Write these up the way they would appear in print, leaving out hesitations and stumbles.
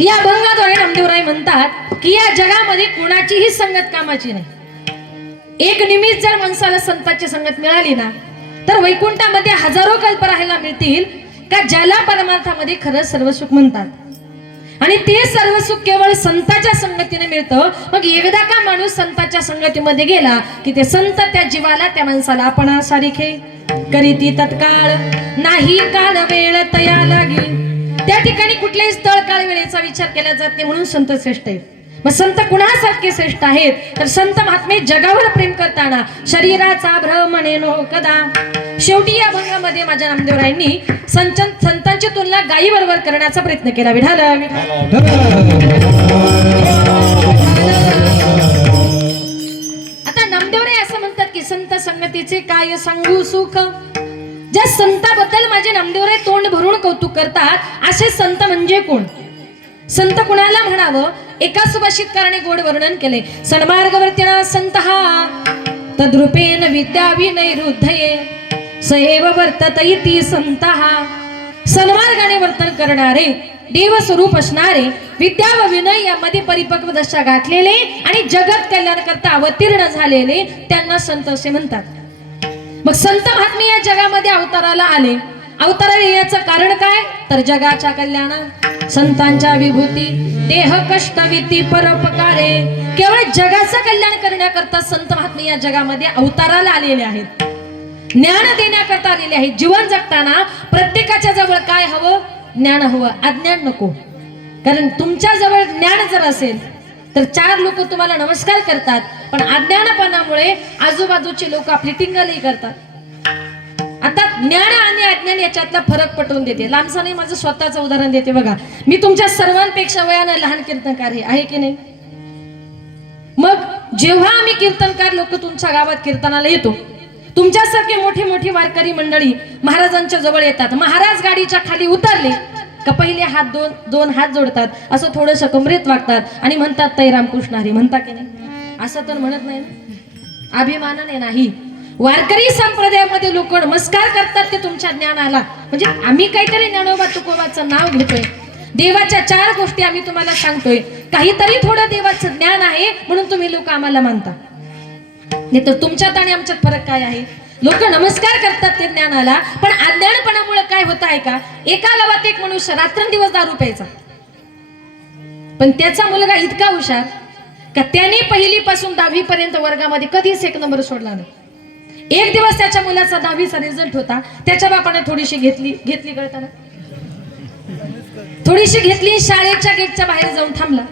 या अभंगाद्वारे नामदेवराय म्हणतात की या जगामध्ये कुणाचीही संगत कामाची नाही। एक निमित्त जर माणसाला संतांची संगत मिळाली ना तर वैकुंठामध्ये हजारो कल्प राहायला मिळतील का ज्याला परमार्थामध्ये खरं सर्व सुख म्हणतात। आणि ते सर्व सुख केवळ संतांच्या संगतीने मिळतं। मग एकदा का माणूस संतांच्या संगतीमध्ये गेला की ते संत त्या जीवाला त्या माणसाला आपणा सारिखे करीती तत्काळ नाही काळ वेळ तया लागी। त्या ठिकाणी कुठल्याही स्थळ काळ वेळेचा विचार केला जात नाही म्हणून संत श्रेष्ठ आहेत। मग संत कुणासारखे श्रेष्ठ आहेत तर संत महात्मे जगावर प्रेम करताना शरीराचा भ्रमणे नो कदा। शेवटी या अभंगामध्ये माझ्या नामदेवरायांनी संतांची तुलना गायी बरोबर करण्याचा प्रयत्न केला। विठाल आता नामदेवराय असं म्हणतात की संत संगतीचे काय सांगू सुख। ज्या संताबद्दल माझे नामदेवराय तोंड भरून कौतुक करतात असे संत म्हणजे कोण। संत कुणाला म्हणावं एका सुभाषितकाराने गोड वर्णन केले। सन्मार्गवर्तिना संत हा तद्रूपेन विद्या विनय हृदये सैव वर्तत इति संत हा। सन्मार्गाने वर्तन करणारे देव स्वरूप असणारे विद्या व विनय यामध्ये परिपक्व दशा गाठलेले आणि जगत कल्याण करता अवतीर्ण झालेले त्यांना संत असे म्हणतात। मग संत महात्मे या जगामध्ये अवताराला आले। अवताराला येण्याचं कारण काय तर जगाच्या कल्याणा संतांच्या विभूती देह कष्ट विती परोपकारे केवळ जगाचं कल्याण करण्याकरता संत महात्मे या जगामध्ये अवताराला आलेले आहेत। ज्ञान देण्याकरता आलेले आहेत। जीवन जगताना प्रत्येकाच्या जवळ काय हवं ज्ञान हवं अज्ञान नको। कारण तुमच्या जवळ ज्ञान जर असेल तर चार लोक तुम्हाला नमस्कार करतात पण अज्ञानपणामुळे आजूबाजूचे लोक आपली टिंगलही करतात। आता ज्ञान आणि अज्ञान याच्यातला फरक पटवून देते। लांबसाने माझं स्वतःचं उदाहरण देते बघा। मी तुमच्या सर्वांपेक्षा वयाने लहान कीर्तनकार आहे की नाही। मग जेव्हा आम्ही कीर्तनकार लोक तुमच्या गावात कीर्तनाला येतो तुमच्यासारखे मोठी मोठी वारकरी मंडळी महाराजांच्या जवळ येतात। महाराज गाडीच्या खाली उतरले का पहिले हात दोन हात जोडतात असं थोडंसं कमरेत वागतात आणि म्हणतात तै रामकृष्ण हरी म्हणता की नाही। असं तर म्हणत नाही ना अभिमानाने नाही। वारकरी संप्रदायामध्ये लोक नमस्कार करतात ते तुमच्या ज्ञानाला म्हणजे आम्ही काहीतरी ज्ञानोबा तुकोबाचं नाव घेतोय। देवाच्या चार गोष्टी आम्ही तुम्हाला सांगतोय काहीतरी थोडं देवाचं ज्ञान आहे म्हणून तुम्ही लोक आम्हाला मानता। नाही तर तुमच्यात आणि आमच्यात फरक काय आहे। लोक नमस्कार करतात ते ज्ञानाला पण अज्ञानपणामुळे काय होत आहे का एका गावात एक मनुष्य रात्रंदिवस दारू प्यायचा पण त्याचा मुलगा इतका हुशार का त्याने पहिली पासून 10वी पर्यंत वर्गामध्ये कधीच एक नंबर सोडला नाही। एक दिवस त्याच्या मुलाचा 10वीचा रिझल्ट होता त्याच्या बापाने थोडीशी घेतली कळताना थोडीशी घेतली शाळेच्या गेटच्या बाहेर जाऊन थांबला।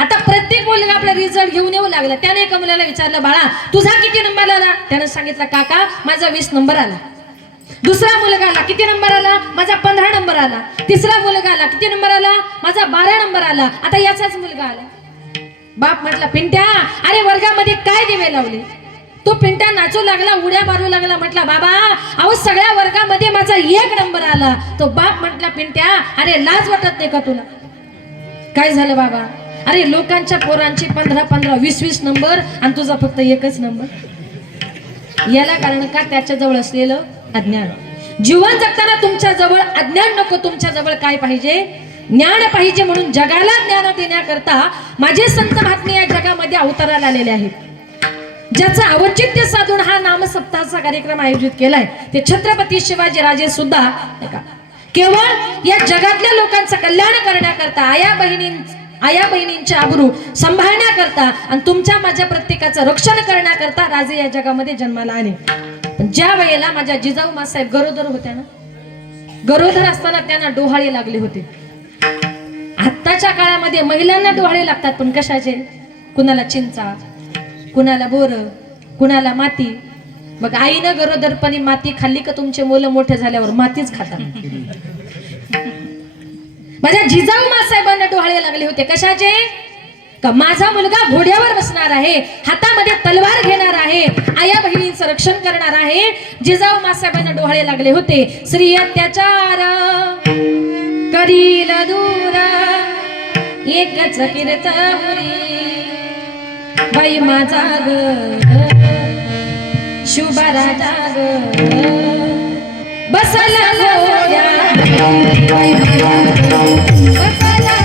आता प्रत्येक मुलगा आपला रिझल्ट घेऊन येऊ लागला। त्याने एका मुलाला विचारलं बाळा तुझा किती नंबर आला। त्याने सांगितलं काका माझा 20 नंबर आला। दुसरा मुलगा आला किती नंबर आला माझा 15 नंबर आला। तिसरा मुलगा आला किती नंबर आला माझा 12 नंबर आला। आता याचाच मुलगा आला। बाप म्हटला पिंट्या अरे वर्गामध्ये काय दिवे लावले। तो पिंट्या नाचू लागला उड्या मारू लागला। म्हटला बाबा अहो सगळ्या वर्गामध्ये माझा 1 नंबर आला। तो बाप म्हटला पिंट्या अरे लाज वाटत नाही का तुला। काय झालं बाबा अरे लोकांच्या पोरांची 15-15 20-20 नंबर आणि तुझा फक्त 1च नंबर। याला कारण का त्याच्या जवळ असलेलं अज्ञान। जीवन जगताना तुमच्या जवळ अज्ञान नको तुमच्या जवळ काय पाहिजे ज्ञान पाहिजे। म्हणून जगाला ज्ञान देण्याकरता माझे संत महात्मे या जगामध्ये अवताराला आलेले आहेत। ज्याचा औचित्य साधून हा नाम सप्ताहाचा कार्यक्रम आयोजित केलाय ते छत्रपती शिवाजी राजे सुद्धा केवळ या जगातल्या लोकांचं कल्याण करण्याकरता आया बहिणींचे आबरू सांभाळण्याकरता आणि तुमच्या माझ्या प्रत्येकाचं रक्षण करण्याकरता राजे या जगामध्ये जन्माला आले। पण ज्या वेळेला माझ्या जिजाऊ मासाहेब गरोदर होत्या ना गरोदर असताना त्यांना डोहाळे लागले होते। आत्ताच्या काळामध्ये महिलांना डोहाळे लागतात पण कशाचे कुणाला चिंचा कुणाला बोर कुणाला माती। मग आईनं गरोदरपणी माती खाल्ली का तुमचे मुलं मोठे झाल्यावर मातीच खातात। माझ्या जिजाऊ मासाहेबांना डोहाळे लागले होते कशाचे का माझा मुलगा घोड्यावर बसणार आहे हातामध्ये तलवार घेणार आहे आया बहिणींचं रक्षण करणार आहे। जिजाऊ मासाहेबांना डोहाळे लागले होते श्री अत्याचार करील दूर एकच कीर्तपुरी बाई माझा ग शुभरा जाग बसला घोड्या बसला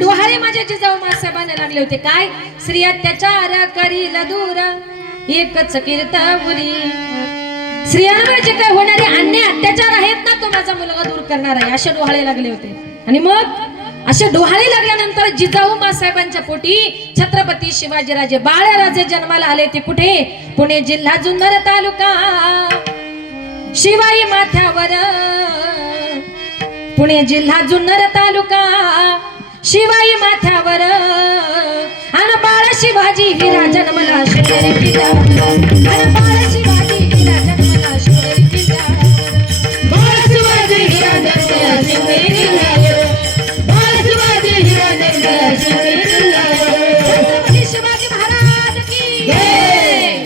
डोहाळे माझ्या जिजाऊ मासाहेबांना लागले होते. काय? श्री अत्याचार करील दूर एकच कीर्तपुरी. स्त्रियांवर जे काय होणारे अन्याय अत्याचार आहेत ना, तो माझा मुलगा दूर करणार आहे, असे डोहाळे लागले होते. आणि मग असे डोहाळे लागल्यानंतर जिजाऊ मासाहेबांच्या पोटी छत्रपती शिवाजीराजे बाळराजे जन्माला आले. ते कुठे? पुणे जिल्हा जुन्नर तालुका, शिवाई माथ्यावर. पुणे जिल्हा जुन्नर तालुका, शिवाई माथ्यावर. अन बाळ शिवाजी हिरा जन्मला शिवनेरी किल्ल्यावर. अन बाळ शिवाजी हिरा जन्मला शिवनेरी किल्ल्यावर. बाळ शिवाजी हिरा जन्मला शिवनेरी किल्ल्यावर. बाळ शिवाजी हिरा जन्मला शिवनेरी किल्ल्यावर. छत्रपती शिवाजी महाराज की जय.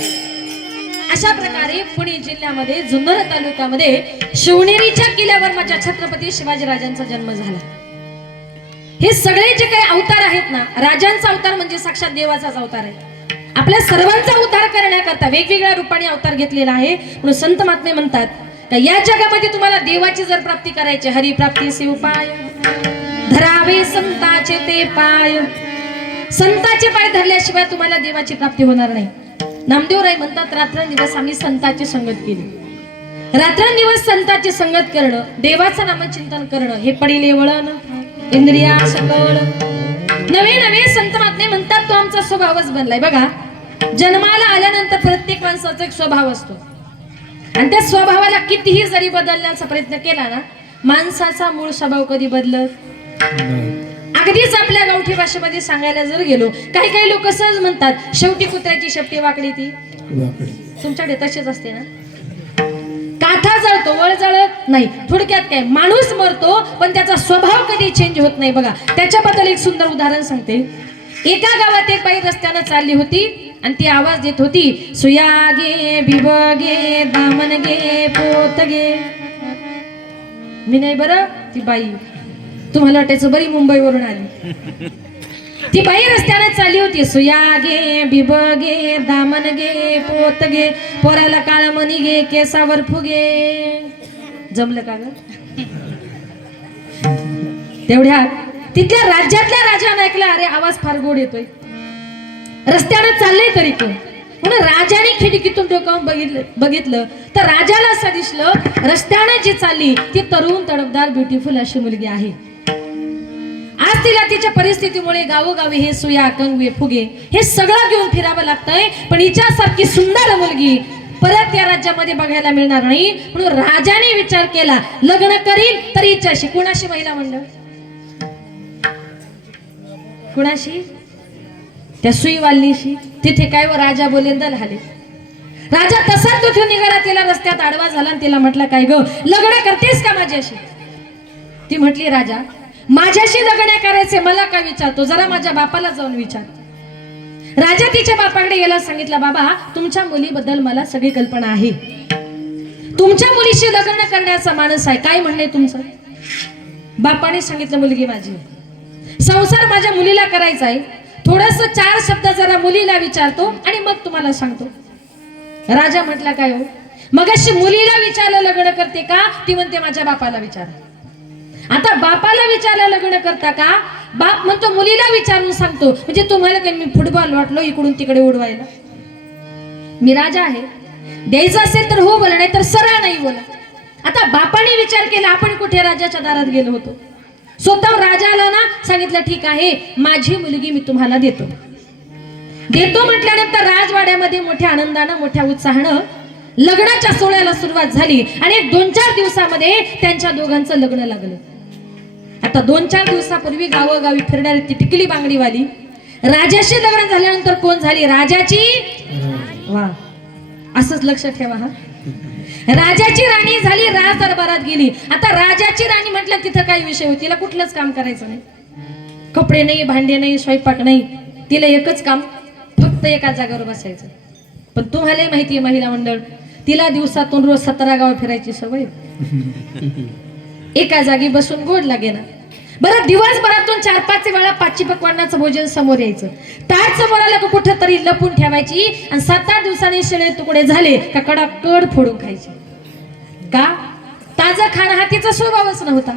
अशा प्रकारे पुणे जिल्ह्यामध्ये जुन्नर तालुक्यामध्ये शिवनेरीच्या किल्ल्यावर माझ्या छत्रपती शिवाजीराजांचा जन्म झाला. हे सगळे जे काही अवतार आहेत ना, राजांचा अवतार म्हणजे साक्षात देवाचाच अवतार आहे. आपल्या सर्वांचा उद्धार करण्याकरता वेगवेगळ्या रूपाने अवतार घेतलेला आहे. म्हणून संत महात्मे म्हणतात का या जगामध्ये तुम्हाला देवाची जर प्राप्ती करायची, हरी प्राप्तीचे उपाय धरावे संताचे ते पाय. संताचे पाय धरल्याशिवाय तुम्हाला देवाची प्राप्ती होणार नाही. नामदेवराय म्हणतात रात्रंदिवस आम्ही संताची संगत केली. रात्रंदिवस संताची संगत करणं, देवाचं नामचिंतन करणं हे पडिले वळण इंद्रिया सकळ. नवे नवे संत महात्मे म्हणतात तो आमचा स्वभावच बनलाय. बघा, जन्माला आल्यानंतर प्रत्येक माणसाचा एक स्वभाव असतो आणि त्या स्वभावाला कितीही जरी बदलण्याचा प्रयत्न केला ना, माणसाचा मूळ स्वभाव कधी बदलत नाही. अगदीच आपल्या गावठी भाषेमध्ये सांगायला जर गेलो, काही काही लोक सहज म्हणतात शेवटी कुत्र्याची शेपटी वाकडी ती वाकडी. तुमच्याकडे तसेच असते ना? काथा जळतो वळ जळत नाही. थोडक्यात काय, माणूस मरतो पण त्याचा स्वभाव कधी चेंज होत नाही. बघा, त्याच्याबद्दल एक सुंदर उदाहरण सांगते. एका गावात एक बाई रस्त्यानं चालली होती आणि ती आवाज देत होती, सुया गे बिबगे दामन गे पोत गे. मी नाही बरं, ती बाई. तुम्हाला वाटायचं बरी मुंबईवरून आली. ती बाई रस्त्याने चालली होती, सुया गे बिबगे दामन गे पोत गे पोराला काळ मणी गे केसावर फुगे. जमलं का ग? तेवढ्या तिथल्या राज्यातल्या राजाने ऐकलं, अरे आवाज फार गोड येतोय. रस्त्याने चाललंय तरी कोण. म्हणून राजाने खिडकीतून डोकावून बघितलं तर राजाला असं दिसलं, रस्त्याने जी चालली ती तरुण तडफदार ब्युटिफुल अशी मुलगी आहे. आज तिला तिच्या परिस्थितीमुळे गावोगावी हे सुया कंगवे फुगे हे सगळं घेऊन फिरावं लागतंय. पण हिच्यासारखी सुंदर मुलगी परत त्या राज्यामध्ये बघायला मिळणार नाही. म्हणून राजाने विचार केला, लग्न करील तर हिच्याशी. कुणाशी? महिला मंडळ. कुणाशी? त्या सुईवाल्लीशी. तिथे काय व राजा बोले दल हाले. राजा तसाच तिथून निघाला, तिला रस्त्यात आडवा झाला आणि तिला म्हटलं, काय ग लग्न करतेस का माझ्याशी? ती म्हटली, राजा माझ्याशी लग्न करायचे मला काय विचारतो, जरा माझ्या बापाला जाऊन विचार. राजा तिच्या बापाकडे गेला, सांगितलं, बाबा तुमच्या मुलीबद्दल मला सगळी कल्पना आहे. तुमच्या मुलीशी लग्न करण्याचा माणूस आहे, काय म्हणणे तुमचं? बापाने सांगितलं, मुलगी माझी, संसार माझ्या मुलीला करायचा आहे. थोडस 4 शब्द जरा मुलीला विचारतो आणि मग तुम्हाला सांगतो. राजा म्हटला, काय हो, मग अशी मुलीला विचारलं लग्न करते का? ती म्हणते, माझ्या बापाला विचार. आता बापाला विचारलं लग्न करता का? बाप म्हणतो, मुलीला विचारून सांगतो. म्हणजे तुम्हाला काय मी फुटबॉल वाटलो इकडून तिकडे उडवायला? मी राजा आहे, द्यायचं असेल तर हो बोला, नाही तर सरळ नाही बोला. आता बापाने विचार केला, आपण कुठे राजाच्या दारात गेलो होतो. स्वतः राजाला ना सांगितलं, ठीक आहे माझी मुलगी मी तुम्हाला देतो. देतो म्हटल्यानंतर राजवाड्यामध्ये मोठ्या आनंदानं मोठ्या उत्साहानं लग्नाच्या सोहळ्याला सुरुवात झाली आणि 2-4 दिवसामध्ये त्यांच्या दोघांचं लग्न लागलं. आता 2-4 दिवसापूर्वी गावोगावी फिरणारी ती टिकली बांगडीवाली राजाशी लग्न झाल्यानंतर कोण झाली? राजाची. वा, असंच लक्ष ठेवा हा. राजाची राणी झाली, राज दरबारात गेली. आता राजाची राणी म्हटलं तिथं काही विषय होती, तिला कुठलंच काम करायचं नाही. कपडे नाही, भांडे नाही, स्वयंपाक नाही. तिला एकच काम, फक्त एका जागेवर बसायचं. पण तुम्हाला माहिती आहे महिला मंडळ, तिला दिवसातून रोज 17 गाव फिरायची सवय. एका जागी बसून गोड लागेना. बरं, दिवसभरातून 4-5 वेळा 5ची पकवानाचं भोजन समोर यायचं. ताट समोर आलं का कुठं तरी लपून ठेवायची आणि 7-8 दिवसांनी शिळे तुकडे झाले का कडाकड फोडून खायचे. का? ताजं खाणं हा तिचा स्वभावच नव्हता.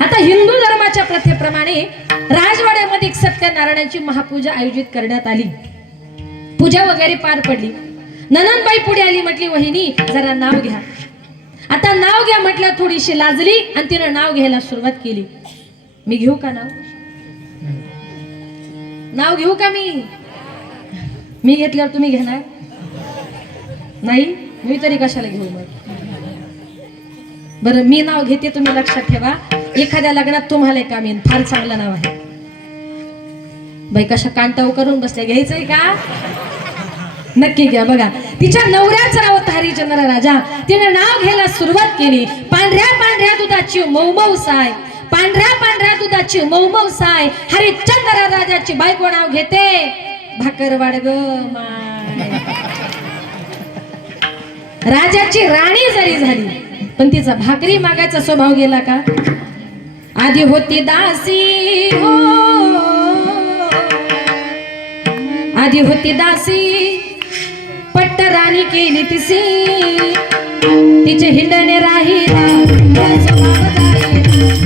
आता हिंदू धर्माच्या प्रथेप्रमाणे राजवाड्यामध्ये एक सत्यनारायणाची महापूजा आयोजित करण्यात आली. पूजा वगैरे पार पडली. ननंदबाई पुढे आली, म्हटली वहिनी जरा नाव घ्या. आता नाव घ्या म्हटलं, थोडीशी लाजली आणि तिनं नाव घ्यायला सुरुवात केली. मी घेऊ का नाव? नाव घेऊ का? मी घेतल्यावर तुम्ही घेणार नाही? मी तरी कशाला घेऊ मग? बरं मी नाव घेते, तुम्ही लक्षात ठेवा. एखाद्या लग्नात तुम्हाला काम येईल. फार चांगलं नाव आहे. बाई कशा कांटाव करून बसल्या, घ्यायचंय का? नक्की घ्या. बघा तिच्या नवऱ्याचं नाव होतं हरिश्चंद्र राजा. तिने नाव घ्यायला सुरुवात केली. पांढऱ्या पांढऱ्या दुधाची मऊ साय, पांढऱ्या पांढऱ्या दुधाची मऊ साय, हरिश्चंद्र राजाची बायको नाव घेते भाकरवाड ग माय. राजाची राणी जरी झाली पण तिचा भाकरी मागायचा स्वभाव गेला का? आधी होती दासी हो, आधी होती दासी, पट्ट राणी केली तिसी. तिचे हिंडणे राहिला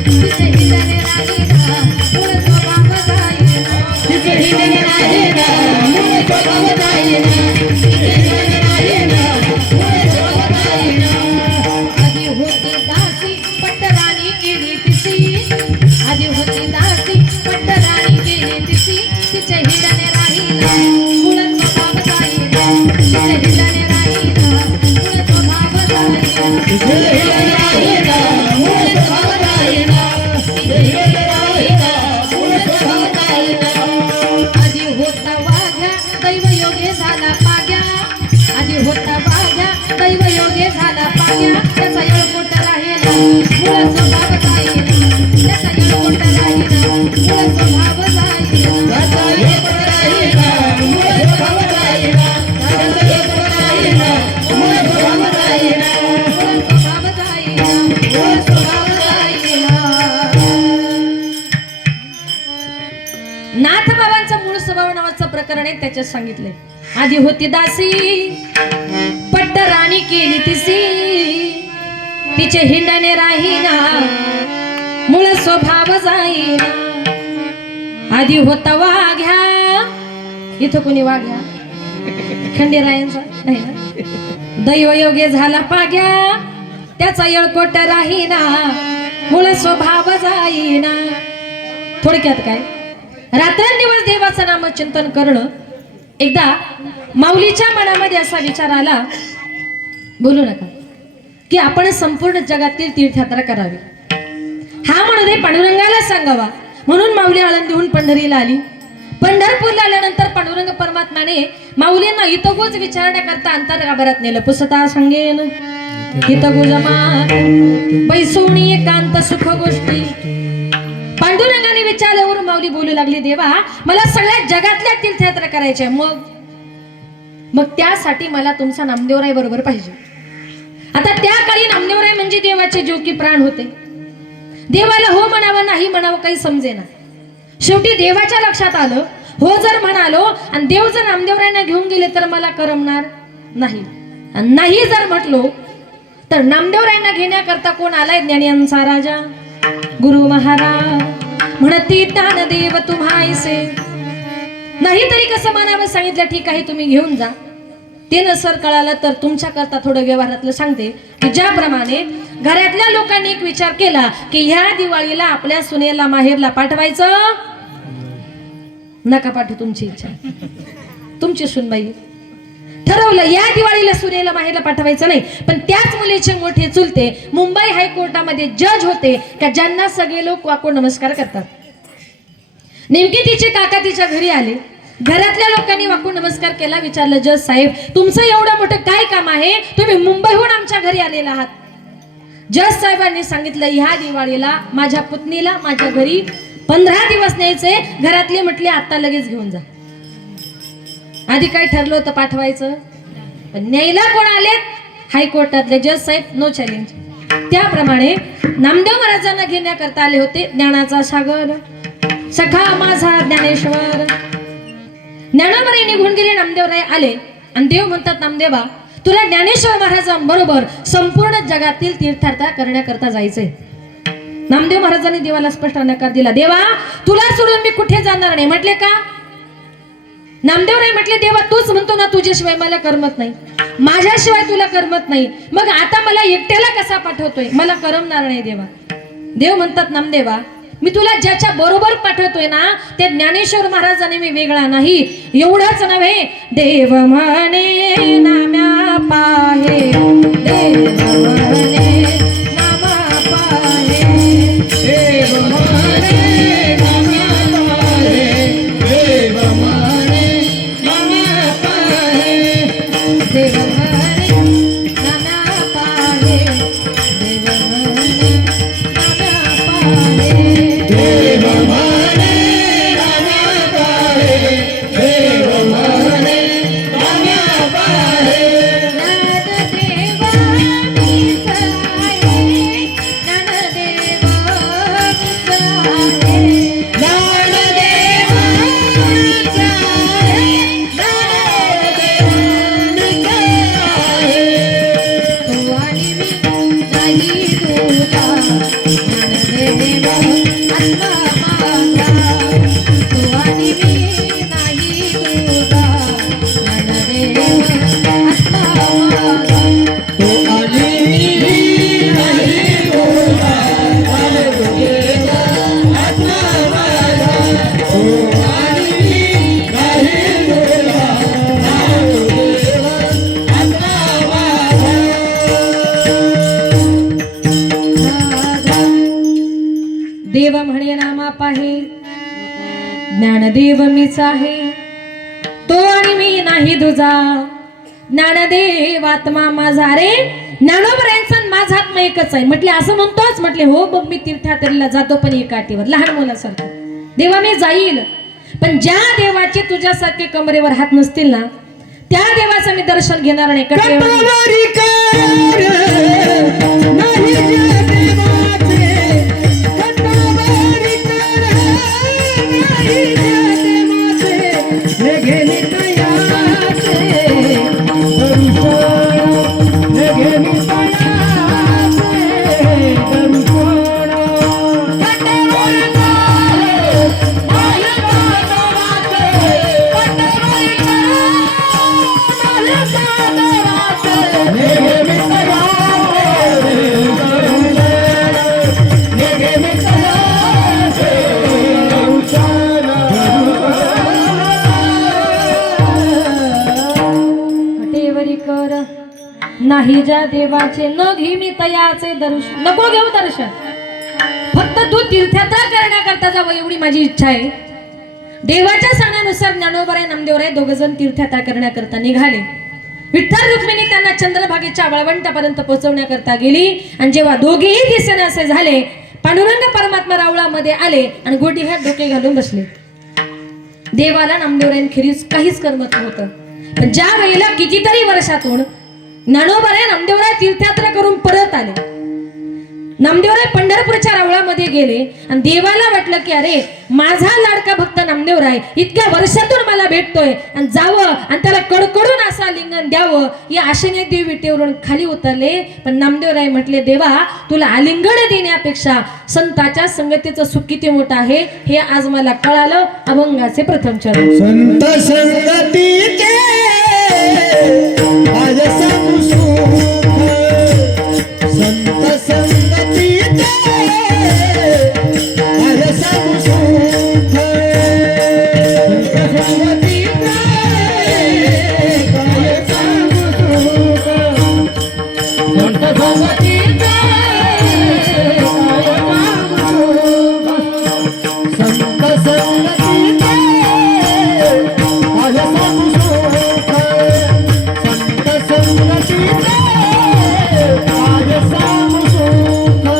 तिचे हिंडणे राहिला मूळ स्वभाव जाईना. तिचे हिंडणे राहिला मूळ स्वभाव जाईना. तिचे हिंडणे राहिला मूळ स्वभाव जाईना. आधी होती दासी पट्ट राणी केली तिसी, आधी होती दासी पट्ट राणी केली तिसी. तिचे हिंडणे राहिला मूळ स्वभाव जाईना. तिचे हिंडणे राहिला मूळ स्वभाव जाईना. तिचे हिंडणे राहिला मूळ स्वभाव जाईना. तिचे हिंडणे राहिला मूळ स्वभाव जाईना. आधी होता वाघ्या दैव योगे झाला पाग्या, आधी होता वाघ्या दैव योगे झाला पाग्या. त्याचा येळकोट राहिला मूळ स्वभाव जाईना. त्याचा येळकोट राहिला मूळ स्वभाव जाईना. त्याचा येळकोट राहिला मूळ स्वभाव जाईना. त्याचा येळकोट राहिला मूळ स्वभाव जाईना. मूळ स्वभाव जाईना. मूळ स्वभाव जाईना. नाथ बाबांचं मूळ स्वभाव नावाचं प्रकरण आहे, त्याच्यात सांगितलंय. आधी होती दासी पट्ट राणी केली तिसी. तिचे हिंडणे राहीना मूळ स्वभाव जाईना. आधी होता वाघ्या, इथं कोणी वाघ्या? खंडेरायांचा नाही ना. दैव योगे झाला पाग्या, त्याचा येळकोट राहीना मूळ स्वभाव जाईना. थोडक्यात काय, रात्रंदिवस देवाचं नाम चिंतन करणं. एकदा माऊलीच्या मनामध्ये असा विचार आला, बोलू नका, की आपण संपूर्ण जगातील तीर्थयात्रा करावी. हा म्हणून पांडुरंगाला सांगावा. म्हणून माऊली आळंदीहून पंढरीला आली. पंढरपूरला आल्यानंतर पांडुरंग परमात्माने माऊलींना हितगुज विचारण्याकरता अंतर्गाभारात नेलं. पुसता सांगेन हितगुज मात बैसोणी एकांत सुख गोष्टी. पांडुरंगाने विचारल्यावर माऊली बोलू लागली, देवा मला सगळ्या जगातल्या तीर्थयात्रा करायच्या, मग त्यासाठी मला तुमचा नामदेवराय बरोबर पाहिजे. आता त्या काळी नामदेवराय म्हणजे देवाचे जीव की प्राण होते. देवाला हो म्हणावं नाही म्हणावं काही समजेना. शेवटी देवाच्या लक्षात आलं, हो जर म्हणालो आणि देव जर नामदेवरायांना घेऊन गेले तर मला करमणार नाही, आणि नाही जर म्हटलो तर नामदेवरायांना घेण्याकरता कोण आलाय? ज्ञानियांचा राजा गुरु महाराज. म्हणती ज्ञानदेव तुम्हाईसे. नाही तरी कसं म्हणावं सांगितलं, ठीक आहे तुम्ही घेऊन जा. ते नसर कळालं तर तुमच्या करता थोडं व्यवहारातलं सांगते, की ज्याप्रमाणे घरातल्या लोकांनी एक विचार केला की ह्या दिवाळीला आपल्या सुनेला माहेरला पाठवायचं, नका पाठवू, तुमची इच्छा, तुमची सुनबाई ठरवलं या दिवाळीला सुनेला माहेरला पाठवायचं नाही. पण त्याच मुलीचे मोठे चुलते मुंबई हायकोर्टामध्ये जज होते, का ज्यांना सगळे लोक वाकून नमस्कार करतात. नेमके तिचे काका तिच्या घरी आले. घरातल्या लोकांनी वाकून नमस्कार केला. विचारलं, जज साहेब तुमचं एवढं मोठं काय काम आहे, तुम्ही मुंबईहून आमच्या घरी आलेला आहात? जज साहेबांनी सांगितलं, ह्या दिवाळीला माझ्या पुतणीला माझ्या घरी 15 दिवस न्यायचे. घरातले म्हटले आता लगेच घेऊन जा. आधी काय ठरलं होतं पाठवायचं, पण न्यायला कोण आले? हायकोर्टातले जज साहेब, नो चॅलेंज. त्याप्रमाणे नामदेव महाराजांना घेण्याकरता आले होते. ज्ञानाचा सागर सखा माझा ज्ञानेश्वर. ज्ञानावरे निघून गेले. नामदेवराय आले आणि देव म्हणतात, नामदेवा तुला ज्ञानेश्वर महाराजांबरोबर संपूर्ण जगातील तीर्थयात्रा करण्याकरता जायचंय. नामदेव महाराजांनी देवाला स्पष्ट नकार दिला, देवा तुला सोडून मी कुठे जाणार नाही. म्हटले का? नामदेव नाही म्हटले, देवा तूच म्हणतो ना तुझ्याशिवाय मला करमत नाही, माझ्याशिवाय तुला करमत नाही, मग आता मला एकट्याला कसा पाठवतोय, मला करमणार नाही देवा. देव म्हणतात, नामदेवा मी तुला ज्याच्या बरोबर पाठवतोय ना ते ज्ञानेश्वर महाराजांनी मी वेगळा नाही. एवढंच नव्हे, देव म्हणे नाम्या पाहे, देव म्हणे नामा पाहे, देव म्हणे नाम्या पाहे, देव म्हणे नाम्या पाहे, देव म्हणे नाम्या पाहे, देव म्हणे नाम्या पाहे. देव म्हणे नाम्या पाहे, देव म्हणे नाम्या पाहे. ज्ञानदेव मीच आहे, ज्ञानदेव मीच आहे, ज्ञानदेव मीच आहे, ज्ञानदेव मीच आहे. तू आणि मी नाही तुझा, ज्ञानदेव आत्मा माझा, तू आणि मी नाही तुझा, ज्ञानदेव आत्मा माझा. तू आणि मी नाही तुझा, ज्ञानदेव आत्मा माझा, तू आणि मी नाही तुझा, ज्ञानदेव आत्मा माझा. देव म्हणे नामा पाहे, ज्ञानदेव मीच आहे, तो आणि मी नाही तुझा, ज्ञानदेव आत्मा माझा. रे ज्ञानोबरायांचा माझा आत्मा एकच आहे. म्हटले असं म्हणतोच? म्हटले हो, बघ मी तीर्थयात्रेला जातो पण एका अटीवर, लहान मुलासारखं. देवा मी जाईल, पण ज्या देवाचे तुझ्यासारखे कमरेवर हात नसतील ना त्या देवाचं मी दर्शन घेणार नाही. नाही ज्या देवाचे न घे मी तयाचे दर्शन. नको घेऊ दर्शन, फक्त तू तीर्थयात्रा करण्याकरता जावं एवढी माझी इच्छा आहे. देवाच्या सांगण्यानुसार ज्ञानोबराय नामदेवराय दोघ जण तीर्थयात्रा करण्याकरता निघाले. विठ्ठल रुक्मिणी त्यांना चंद्रभागेच्या वाळवंटापर्यंत पोहोचवण्याकरता गेली आणि जेव्हा दोघेही दिसेनासे झाले, पांडुरंग परमात्मा रावळामध्ये आले आणि गोटीघाट डोके घालून बसले. देवाला नामदेवरायांखेरीज काहीच करमत नव्हतं. पण ज्या वेळेला कितीतरी वर्षातून ज्ञानोबराय नामदेवराय तीर्थयात्रा करून परत आले, नामदेवराय पंढरपूरच्या रावळामध्ये गेले आणि देवाला वाटलं की अरे माझा लाडका भक्त नामदेवराय इतक्या वर्षातून मला भेटतोय आणि जावं आणि त्याला कडकडून असा लिंगण द्यावं या आशेने देव विटेवरून खाली उतरले. पण नामदेवराय म्हटले, देवा तुला आलिंगन देण्यापेक्षा संताच्या संगतीचं सुख किती मोठं आहे हे आज मला कळालं. अभंगाचे प्रथम चरण. संत संगतीचे आज सांगू सुख, संत संगतीचे आज सांगू सुख, संत संगतीचे काय सांगू सुख, संत संगतीचे काय सांगू सुख, संत संगतीचे आज सांगू सुख, संत संगतीचे आज सांगू सुख.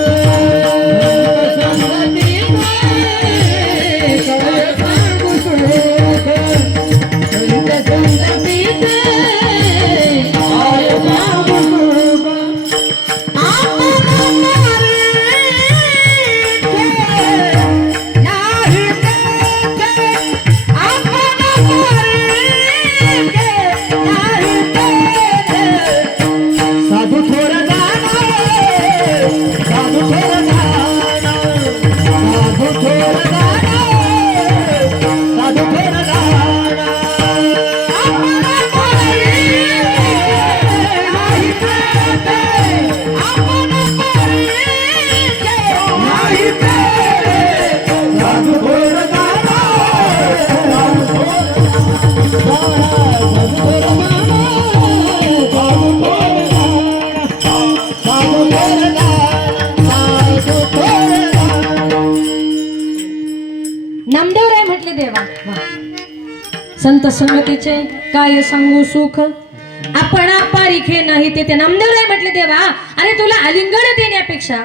संत संगतीचे काय सांगू सुख, आपण पारिखे नाही ते नामदेवराय म्हटले देवा, अरे तुला आलिंगन देण्यापेक्षा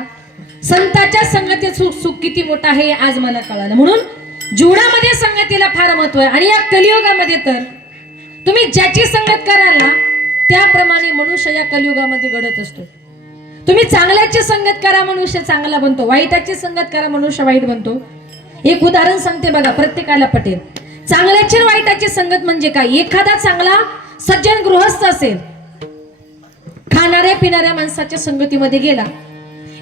संताच्या संगतीत सुख किती मोठा आहे आज मला कळालं. म्हणून जीवनामध्ये संगतीला फार महत्व आहे. आणि या कलियुगामध्ये तर तुम्ही ज्याची संगत कराल ना त्याप्रमाणे मनुष्य या कलियुगामध्ये घडत असतो. तुम्ही चांगल्याची संगत करा मनुष्य चांगला बनतो, वाईटाची संगत करा मनुष्य वाईट बनतो. एक उदाहरण सांगते बघा, प्रत्येकाला पटेल. चांगल्याची वाईटाची संगत म्हणजे काय? एखादा चांगला सज्जन गृहस्थ असेल, खाणाऱ्या पिणाऱ्या माणसाच्या संगतीमध्ये गेला,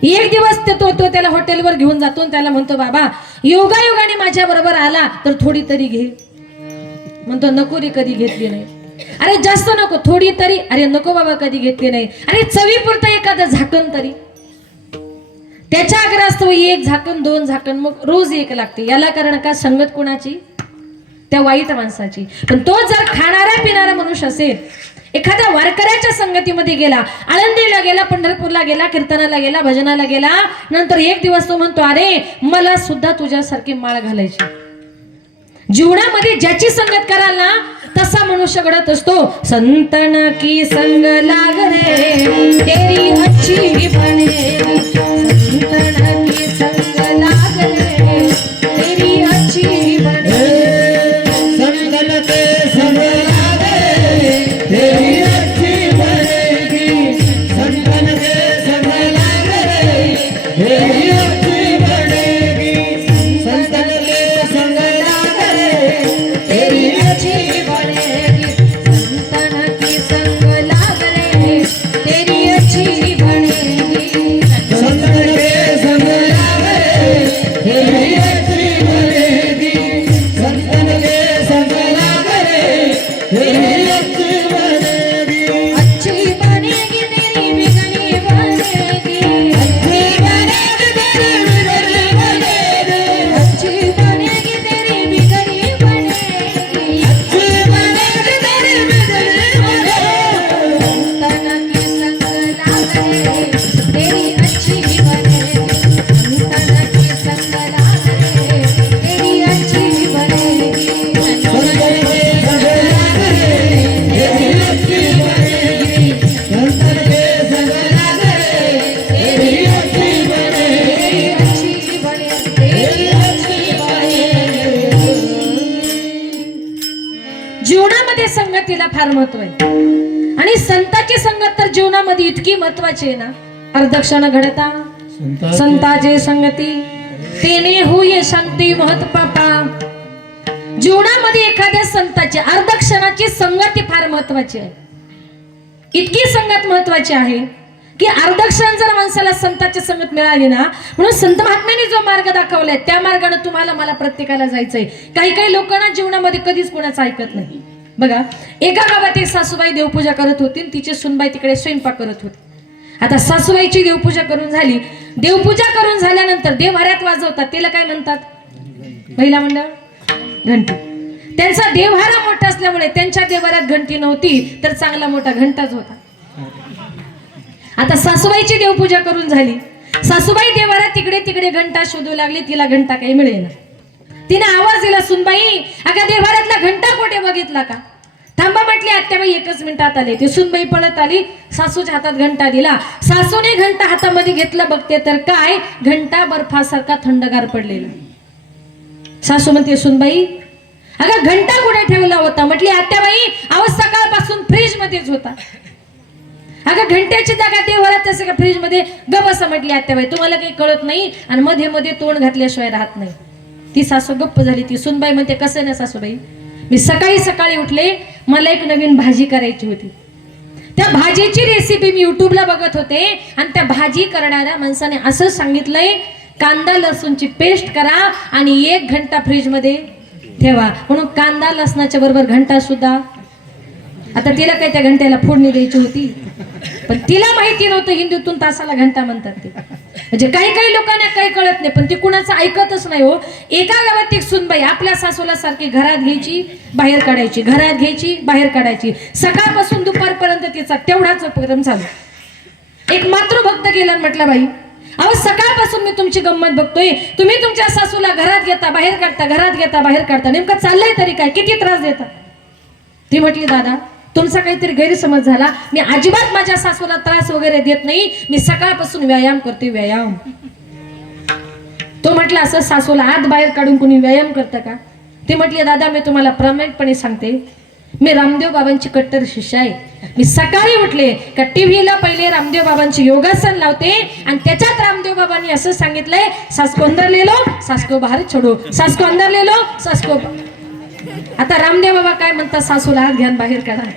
एक दिवस तो त्याला हॉटेलवर घेऊन जातो आणि त्याला म्हणतो बाबा योगायोगाने माझ्या बरोबर आला तर थोडी तरी घे. म्हणतो नको रे, कधी घेतली नाही. अरे जास्त नको, थोडी तरी. अरे नको बाबा, कधी घेतली नाही. अरे चवीपुरतं एखादं झाकण तरी. त्याच्या आग्रहास्तव एक झाकण, दोन झाकण, मग रोज एक लागते. याला कारण का? संगत कोणाची? त्या वाईट माणसाची. पण तो जर खाणारा पिणारा मनुष्य असेल, एखाद्या वारकऱ्याच्या संगतीमध्ये गेला, आळंदीला गेला, पंढरपूरला गेला, कीर्तनाला गेला, भजनाला गेला, नंतर एक दिवस तो म्हणतो अरे मला सुद्धा तुझ्यासारखी माळ घालायची. जीवनामध्ये ज्याची संगत कराल ना तसा मनुष्य घडत असतो. संतन की संग लाग रे तेरी अच्छी बनेगी, संतन की संग लाग रे तेरी अच्छी बनेगी. संतन के संग लाग रे तेरी अच्छी बनेगी, संतन के संग लाग रे तेरी अच्छी बनेगी, संतन के संग लाग रे तेरी अच्छी बनेगी, संतन की संग लाग रे तेरी अच्छी बनेगी. संतन के संग लाग रे तेरी अच्छी बनेगी, संतन के संग लाग रे तेरी अच्छी बनेगी. अच्छी बनेगी तेरी बिगड़ी बनेगी, अच्छी बनेगी तेरी बिगड़ी बनेगी, अच्छी बनेगी तेरी बिगड़ी बनेगी. अच्छी बनेगी तेरी बिगड़ी बनेगी. संतन की संग लाग रे तेरी अच्छी बनेगी, संतन की संग लाग रे तेरी अच्छी बनेगी. संतन के संग लाग रे तेरी अच्छी बनेगी, संतन के संग लाग रे तेरी अच्छी बनेगी, अच्छी बनेगी तेरी अच्छी बनेगी. जीवनामध्ये संगतीला फार महत्व आहे. आणि संताची संगत तर जीवनामध्ये इतकी महत्वाची आहे ना. अर्धक्षण घडता संताचे संगती तेने होय शांती महत पापा. जीवनामध्ये एखाद्या संताची अर्धक्षणाची संगती फार महत्वाची आहे. इतकी संगत महत्वाची आहे की अर्धक्षण जर माणसाला संताची संगत मिळाली ना, म्हणून संत महात्म्याने जो मार्ग दाखवलाय त्या मार्गाने तुम्हाला मला प्रत्येकाला जायचंय. काही काही लोकांना जीवनामध्ये कधीच कोणाचं ऐकत नाही. बघा, एका गावात एक सासूबाई देवपूजा करत होती, तिची सुनबाई तिकडे स्वयंपाक करत होती. आता सासूबाईची देवपूजा करून झाली. देवपूजा करून झाल्यानंतर देव्हाऱ्यात वाजवतात, त्याला काय म्हणतात? महिला मंडळ घंटी. त्यांचा देव्हारा मोठा असल्यामुळे त्यांच्या देव्हाऱ्यात घंटी नव्हती तर चांगला मोठा घंटाच होता. आता सासूबाईची देवपूजा करून झाली. सासूबाई देव्हाऱ्यात तिकडे तिकडे घंटा शोधू लागली, तिला घंटा काही मिळेना. तिने आवाज दिला, सुनबाई अगं देव्हाऱ्यातला घंटा कुठे बघितला का? थांबा म्हटली आत्याबाई, एकच मिनिटात आले. ती सुनबाई पळत आली, सासूच्या हातात घंटा दिला. सासूने घंटा हातामध्ये घेतला, बघते तर काय घंटा बर्फासारखा थंडगार पडलेला. सासू म्हणते सुनबाई अगं घंटा कुठे ठेवला होता? म्हटली आत्याबाई अहो सकाळपासून फ्रीज मध्येच होता. अगं घंट्याची जागा देव्हाऱ्यात तसं का फ्रीज मध्ये? गप असं म्हटली आत्याबाई, तुम्हाला काही कळत नाही आणि मध्ये मध्ये तोंड घातल्याशिवाय राहत नाही. ती सासू गप्प झाली. ती सुनबाई म्हणते कसं ना सासूबाई, मी सकाळी सकाळी उठले, मला एक नवीन भाजी करायची होती. त्या भाजीची रेसिपी मी युट्यूबला बघत होते आणि त्या भाजी करणाऱ्या माणसाने असं सांगितलंय कांदा लसूणची पेस्ट करा आणि 1 घंटा फ्रीज मध्ये ठेवा. म्हणून कांदा लसणाच्या बरोबर घंटा सुद्धा. आता तिला काय त्या घंट्याला फोडणी द्यायची होती, पण तिला माहिती नव्हतं हिंदूतून तासाला घंटा म्हणतात ते. म्हणजे काही काही लोकांना काही कळत नाही, पण ती कुणाचं ऐकतच नाही हो. एका गावात एक सुनबाई आपल्या सासूला सारखी घरात घ्यायची बाहेर काढायची, घरात घ्यायची बाहेर काढायची. सकाळपासून दुपारपर्यंत तिचा तेवढाच उपक्रम चालू. एक मातृभक्त गेला, म्हटलं बाई अहो सकाळपासून मी तुमची गंमत बघतोय, तुम्ही तुमच्या सासूला घरात घेता बाहेर काढता, घरात घेता बाहेर काढता, नेमकं चाललंय तरी काय, किती त्रास देता? ती म्हटली दादा तुमचा काहीतरी गैरसमज झाला, मी अजिबात माझ्या सासूला त्रास वगैरे देत नाही, मी सकाळपासून व्यायाम करते व्यायाम. तो म्हटला असं सासूला आत बाहेर काढून कुणी व्यायाम करतं का? ती म्हटली दादा मी तुम्हाला प्रामाणिकपणे सांगते, मी रामदेव बाबांची कट्टर शिष्य आहे. मी सकाळी उठले का टीव्हीला पहिले रामदेव बाबांची योगासन लावते आणि त्याच्यात रामदेव बाबांनी असं सांगितलंय, सासको अंदर ले लो सासको बाहेर छोडो, सासको अंदर ले लो सासको. आता रामदेव बाबा काय म्हणतात, सासूला हात घ्या बाहेर काढा.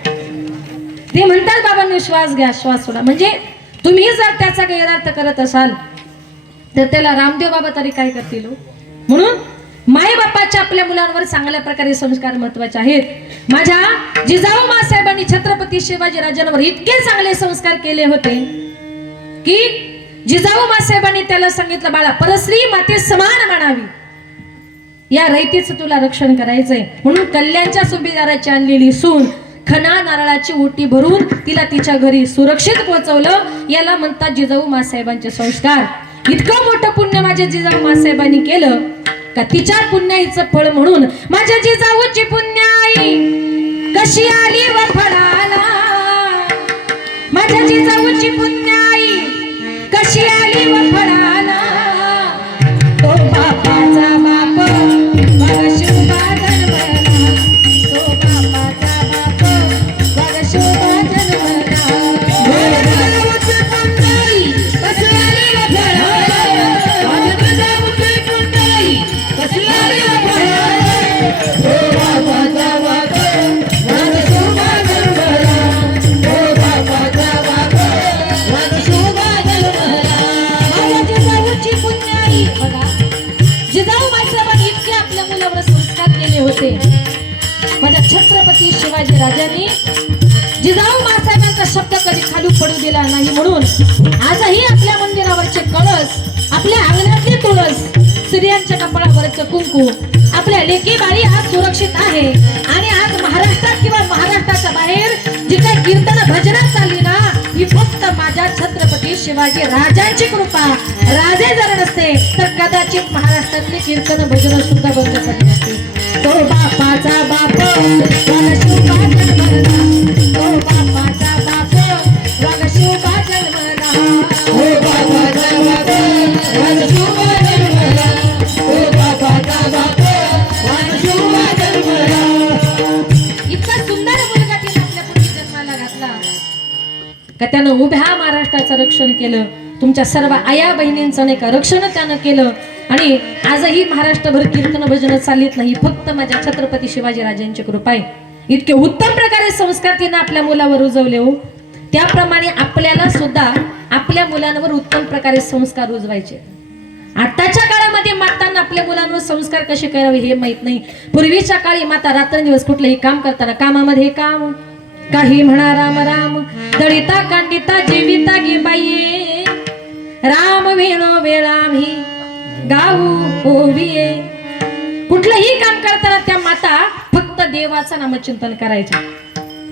ते म्हणतात बाबांनी श्वास घ्या श्वास सोडा. म्हणजे तुम्ही जर त्याचा गैरअर्थ करत असाल तर त्याला रामदेव बाबा तरी काय करतील? म्हणून माय बापाचे आपल्या मुलांवर चांगल्या प्रकारे संस्कार महत्वाचे आहेत. माझ्या जिजाऊ मासाहेबांनी छत्रपती शिवाजी राजांवर इतके चांगले संस्कार केले होते की जिजाऊ मासाहेबांनी त्याला सांगितलं, बाळा परस्त्री माते समान मानावी, या रयतीचं तुला रक्षण करायचंय. म्हणून कल्याणच्या सुभेदाराची आणलेली सून खना नारळाची ओटी भरून तिला तिच्या घरी सुरक्षित पोहोचवलं. याला म्हणतात जिजाऊ मासाहेबांचे संस्कार. इतकं मोठं पुण्य माझ्या जिजाऊ मासाहेबांनी केलं का तिच्या पुण्याईचं फळ म्हणून माझ्या जिजाऊची पुण्याई कशी आली व फळाला, माझ्या जिजाऊची पुण्याई कशी आली व फळाला. तो बापाचा बाप बघ शोभा जन्मला, तो बापाचा बाप बघ शोभा जन्मला. जिजाऊची पुण्याई कशी आली व फळाला, माझ्या जिजाऊची पुण्याई कशी आली व फळाला. तो बापाचा बाप बघ शोभा जन्मला, तो बापाचा बाप बघ शोभा जन्मला. माझ्या जिजाऊची पुण्याई बघा, जिजाऊ मासाहेबांनी इतके आपल्या मुलावर संस्कार केले होते. माझ्या छत्रपती शिवाजी राजांनी जिजाऊ मासाहेबांचा शब्द कधी खाली पडू दिला नाही. म्हणून आजही आपल्या मंदिरावरचे कळस, आपल्या अंगणातली तुळस, स्त्रियांच्या कपाळावरचं कुंकू, आपल्या लेकी बाळी आज सुरक्षित आहे. आणि आज महाराष्ट्रात किंवा महाराष्ट्राच्या बाहेर जी काही कीर्तन भजनात चालली ना, ही फक्त माझ्या छत्रपती शिवाजी राजांची कृपा. राजे जर नसते तर कदाचित महाराष्ट्रातले कीर्तन भजन सुद्धा बंद झाले असते. तो बापाचा बाप वाघ शोभा जन्मला, तो बापाचा बाप वाघ शोभा जन्मला, तो बापाचा बाप वाघ शोभा जन्मला, तो बापाचा बाप वाघ शोभा जन्मला. इतका सुंदर मुलगा तिने आपल्या पुढे जन्माला घातला का त्यानं उभ्या महाराष्ट्राचं रक्षण केलं. तुमच्या सर्व आया बहिणींचं नाही का रक्षण त्यानं केलं. आणि आजही महाराष्ट्रभर कीर्तन भजन चालत नाही, फक्त माझ्या छत्रपती शिवाजी राजांची कृपा आहे. इतके उत्तम प्रकारे संस्कार तिनं आपल्या मुलावर रुजवले हो. त्याप्रमाणे आपल्याला सुद्धा आपल्या मुलांवर उत्तम प्रकारे संस्कार रुजवायचे. आताच्या काळामध्ये मातांना आपल्या मुलांवर संस्कार कसे करावे हे माहित नाही. पूर्वीच्या काळी माता रात्रंदिवस कुठलंही काम करताना कामामध्ये काम, काही म्हणा राम राम, दळिता कांडिता जीविता गे बाई, राम वेणो वेळामी गाऊ ओविये. कुठलंही काम करताना त्या माता फक्त देवाचं नामचिंतन करायचं.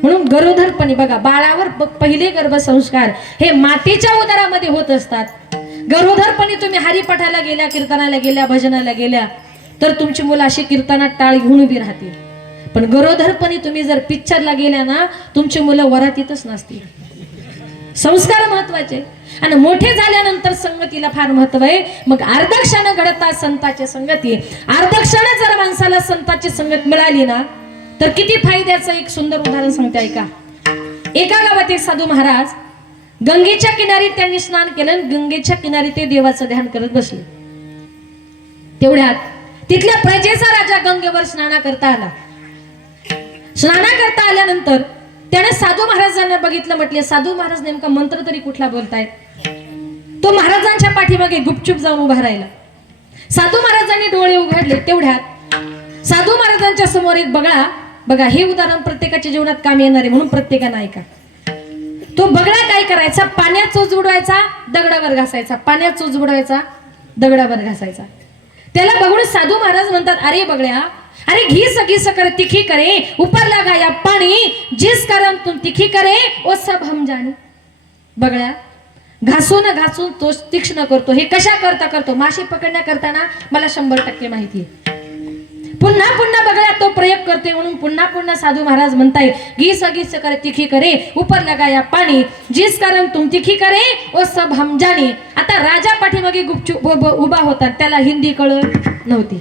म्हणून गरोदरपणी बघा, बाळावर पहिले गर्भसंस्कार हे मातेच्या उदरामध्ये होत असतात. गरोदरपणी तुम्ही हरिपाठाला गेल्या, कीर्तनाला गेल्या, भजनाला गेल्या तर तुमची मुलं अशी कीर्तनात टाळ घेऊन उभी राहतील. पण गरोदरपणी तुम्ही जर पिक्चरला गेल्या ना, तुमची मुलं वरातीतच नसतील. संस्कार महत्वाचे. आणि मोठे झाल्यानंतर संगतीला फार महत्व आहे. मग अर्धक्षण घडता संताची संगती. अर्धक्षण जर माणसाला संताची संगत मिळाली ना तर किती फायद्याचं एक सुंदर उदाहरण सांगते ऐका. एका गावात एक साधू महाराज गंगेच्या किनारी त्यांनी स्नान केलं. गंगेच्या किनारी ते देवाचं ध्यान करत बसले. तेवढ्यात तिथल्या प्रजेचा राजा गंगेवर स्नाना करता आला. स्नाना करता आल्यानंतर त्याने साधू महाराजांना बघितलं. म्हटले साधू महाराज नेमका मंत्र तरी कुठला बोलतायत. तो महाराजांच्या पाठीमागे गुपचूप जाऊन उभा राहिला. साधू महाराजांनी डोळे उघडले. तेवढ्यात साधू महाराजांच्या समोर एक बगळा, बघा हे उदाहरण प्रत्येकाच्या जीवनात काम येणार आहे म्हणून प्रत्येकानं ऐका. तो बगळा काय करायचा, पाण्यात चोच बुडवायचा, दगडावर घासायचा, पाण्यात चोच बुडवायचा, दगडावर घासायचा. त्याला बघून साधू महाराज म्हणतात, अरे बगळ्या, अरे घी कर तिखी करे, ऊपर लगाया पानी, जिस कारण तुम तिखी करे वो सब हम जाने. बगळ्या, घासून घासून तो तीक्ष्ण करतो. हे कशा करता करतो? माशी पकडण्या करताना मला 100% माहिती आहे. पुन्हा पुन्हा बघा तो प्रयोग करते म्हणून पुन्हा पुन्हा साधू महाराज म्हणताय घीस घीस करे तिखी करे ऊपर लगाया पाणी जिस कारण तुम तिखी करे ओ सब हम जाने. आता राजा पाठीमागे गुपचूप उभा होता. त्याला हिंदी कळत नव्हती.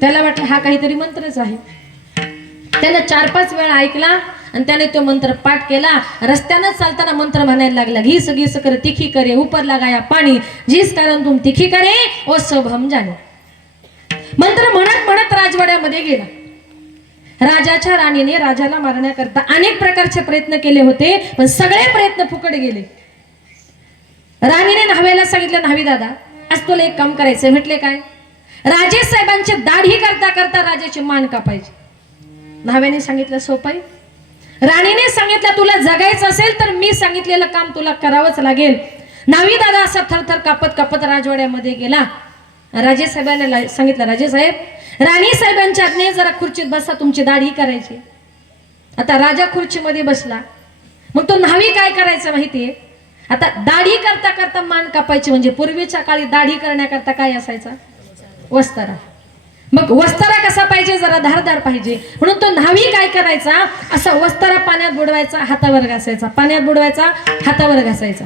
त्याला वाटलं हा काहीतरी मंत्रच आहे. त्याने 4-5 वेळा ऐकला आणि त्याने तो मंत्र पाठ केला. रस्त्यानं चालताना मंत्र म्हणायला लागला घीस घीस करे तिखी करे ऊपर लगाया पाणी जिस कारण तुम तिखी करे ओ सब हम जाने. मंत्र म्हणत म्हणत राजवाड्यामध्ये गेला. राजाच्या राणीने राजाला मारण्याकरता अनेक प्रकारचे प्रयत्न केले होते पण सगळे प्रयत्न फुकट गेले. राणीने न्हाव्याला सांगितलं न्हावी दादा आज तुला एक काम करायचंय. म्हटले काय? राजे साहेबांची दाढी करता करता राजाची मान कापायची. न्हाव्याने सांगितलं सोपं. राणीने सांगितलं तुला जगायचं असेल तर मी सांगितलेलं काम तुला करावंच लागेल. न्हावी दादा असा थरथर कापत कापत राजवाड्यामध्ये गेला. राजे साहेबांना सांगितलं राजे साहेब राणी साहेबांच्या आज्ञेने जरा खुर्चीत बसा तुमची दाढी करायची. आता राजा खुर्चीमध्ये बसला. मग तो न्हावी काय करायचं माहितीये? आता दाढी करता करता मान कापायची म्हणजे पूर्वीच्या काळी दाढी करण्याकरता काय असायचा? वस्तारा. मग वस्तारा कसा पाहिजे? जरा धारदार पाहिजे. म्हणून तो न्हावी काय करायचा? असा वस्तारा पाण्यात बुडवायचा हातावर घासायचा. पाण्यात बुडवायचा हातावर घासायचा.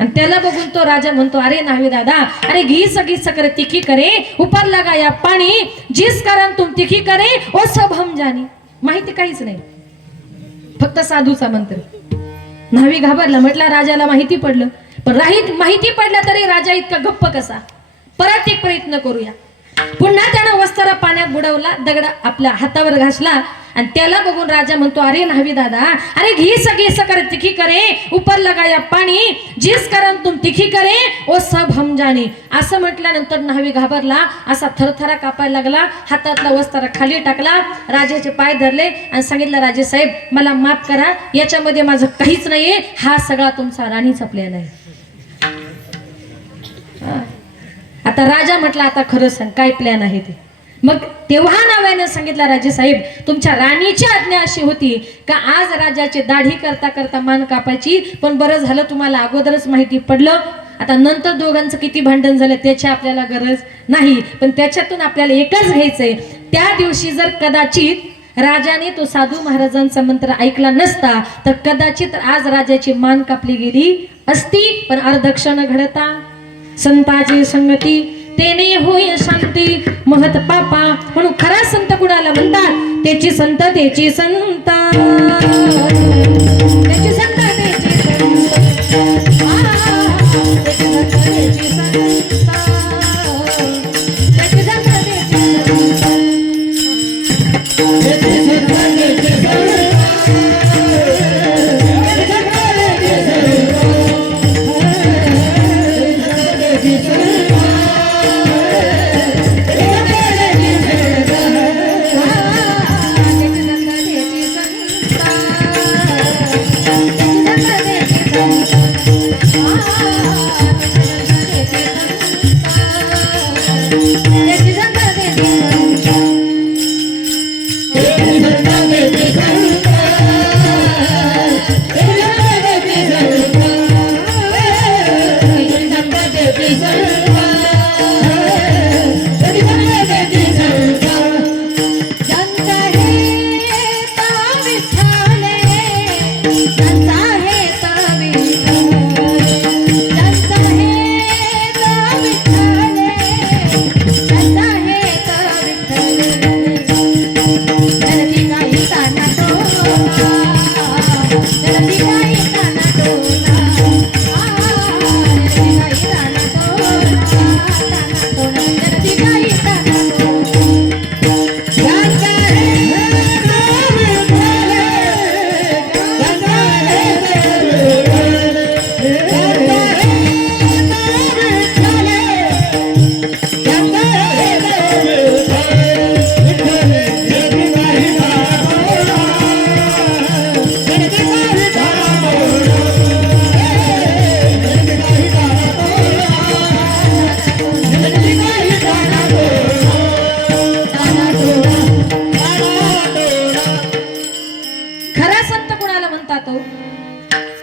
आणि त्याला बघून तो राजा म्हणतो अरे न्हावी दादा अरे घीस घीस करे तिखी करे ऊपर लगाया पाणी जिस कारण तुम तिखी करे ओ सब हम जाने. माहिती काहीच नाही फक्त साधूचा मंत्र. न्हावी घाबरला. म्हटला राजाला माहिती पडलं. पण माहिती पडलं तरी राजा इतका गप्प कसा? परत एक प्रयत्न करूया. पुन्हा त्यानं वस्तारा पाण्यात बुडवला. दगड आपल्या हातावर घासला आणि त्याला बघून राजा म्हणतो अरे न्हावी दादा अरे घीस घीस करे तिखी करे ऊपर लगाया पाणी जिस कारण तुम तिखी करे ओ सब हम जाने. असं म्हटल्यानंतर न्हावी घाबरला. असा थरथरा कापायला लागला. हातातला वस्तारा खाली टाकला. राजाचे पाय धरले आणि सांगितलं राजे साहेब मला माफ करा याच्यामध्ये माझं काहीच नाहीये. हा सगळा तुमचा राणीचा प्लॅन आहे. आता राजा म्हटला आता खरं सांग काय प्लॅन आहे ते. मग तेव्हा न्हाव्याने सांगितलं राजे साहेब तुमच्या राणीची आज्ञा अशी होती का आज राजाची दाढी करता करता मान कापायची. पण बरं झालं तुम्हाला अगोदरच माहिती पडलं. आता नंतर दोघांचं किती भांडण झालं त्याची आपल्याला गरज नाही. पण त्याच्यातून आपल्याला एकच घ्यायचंय. त्या दिवशी जर कदाचित राजाने तो साधू महाराजांचा मंत्र ऐकला नसता तर कदाचित आज राजाची मान कापली गेली असती. पण अर्धक्षण घडता संताची संगती तेने होय शांती महत पापा. म्हणून खरा संत कुणाला म्हणतात? त्याची संत त्याची संत त्याची संत त्याची संत त्याची संत त्याची संत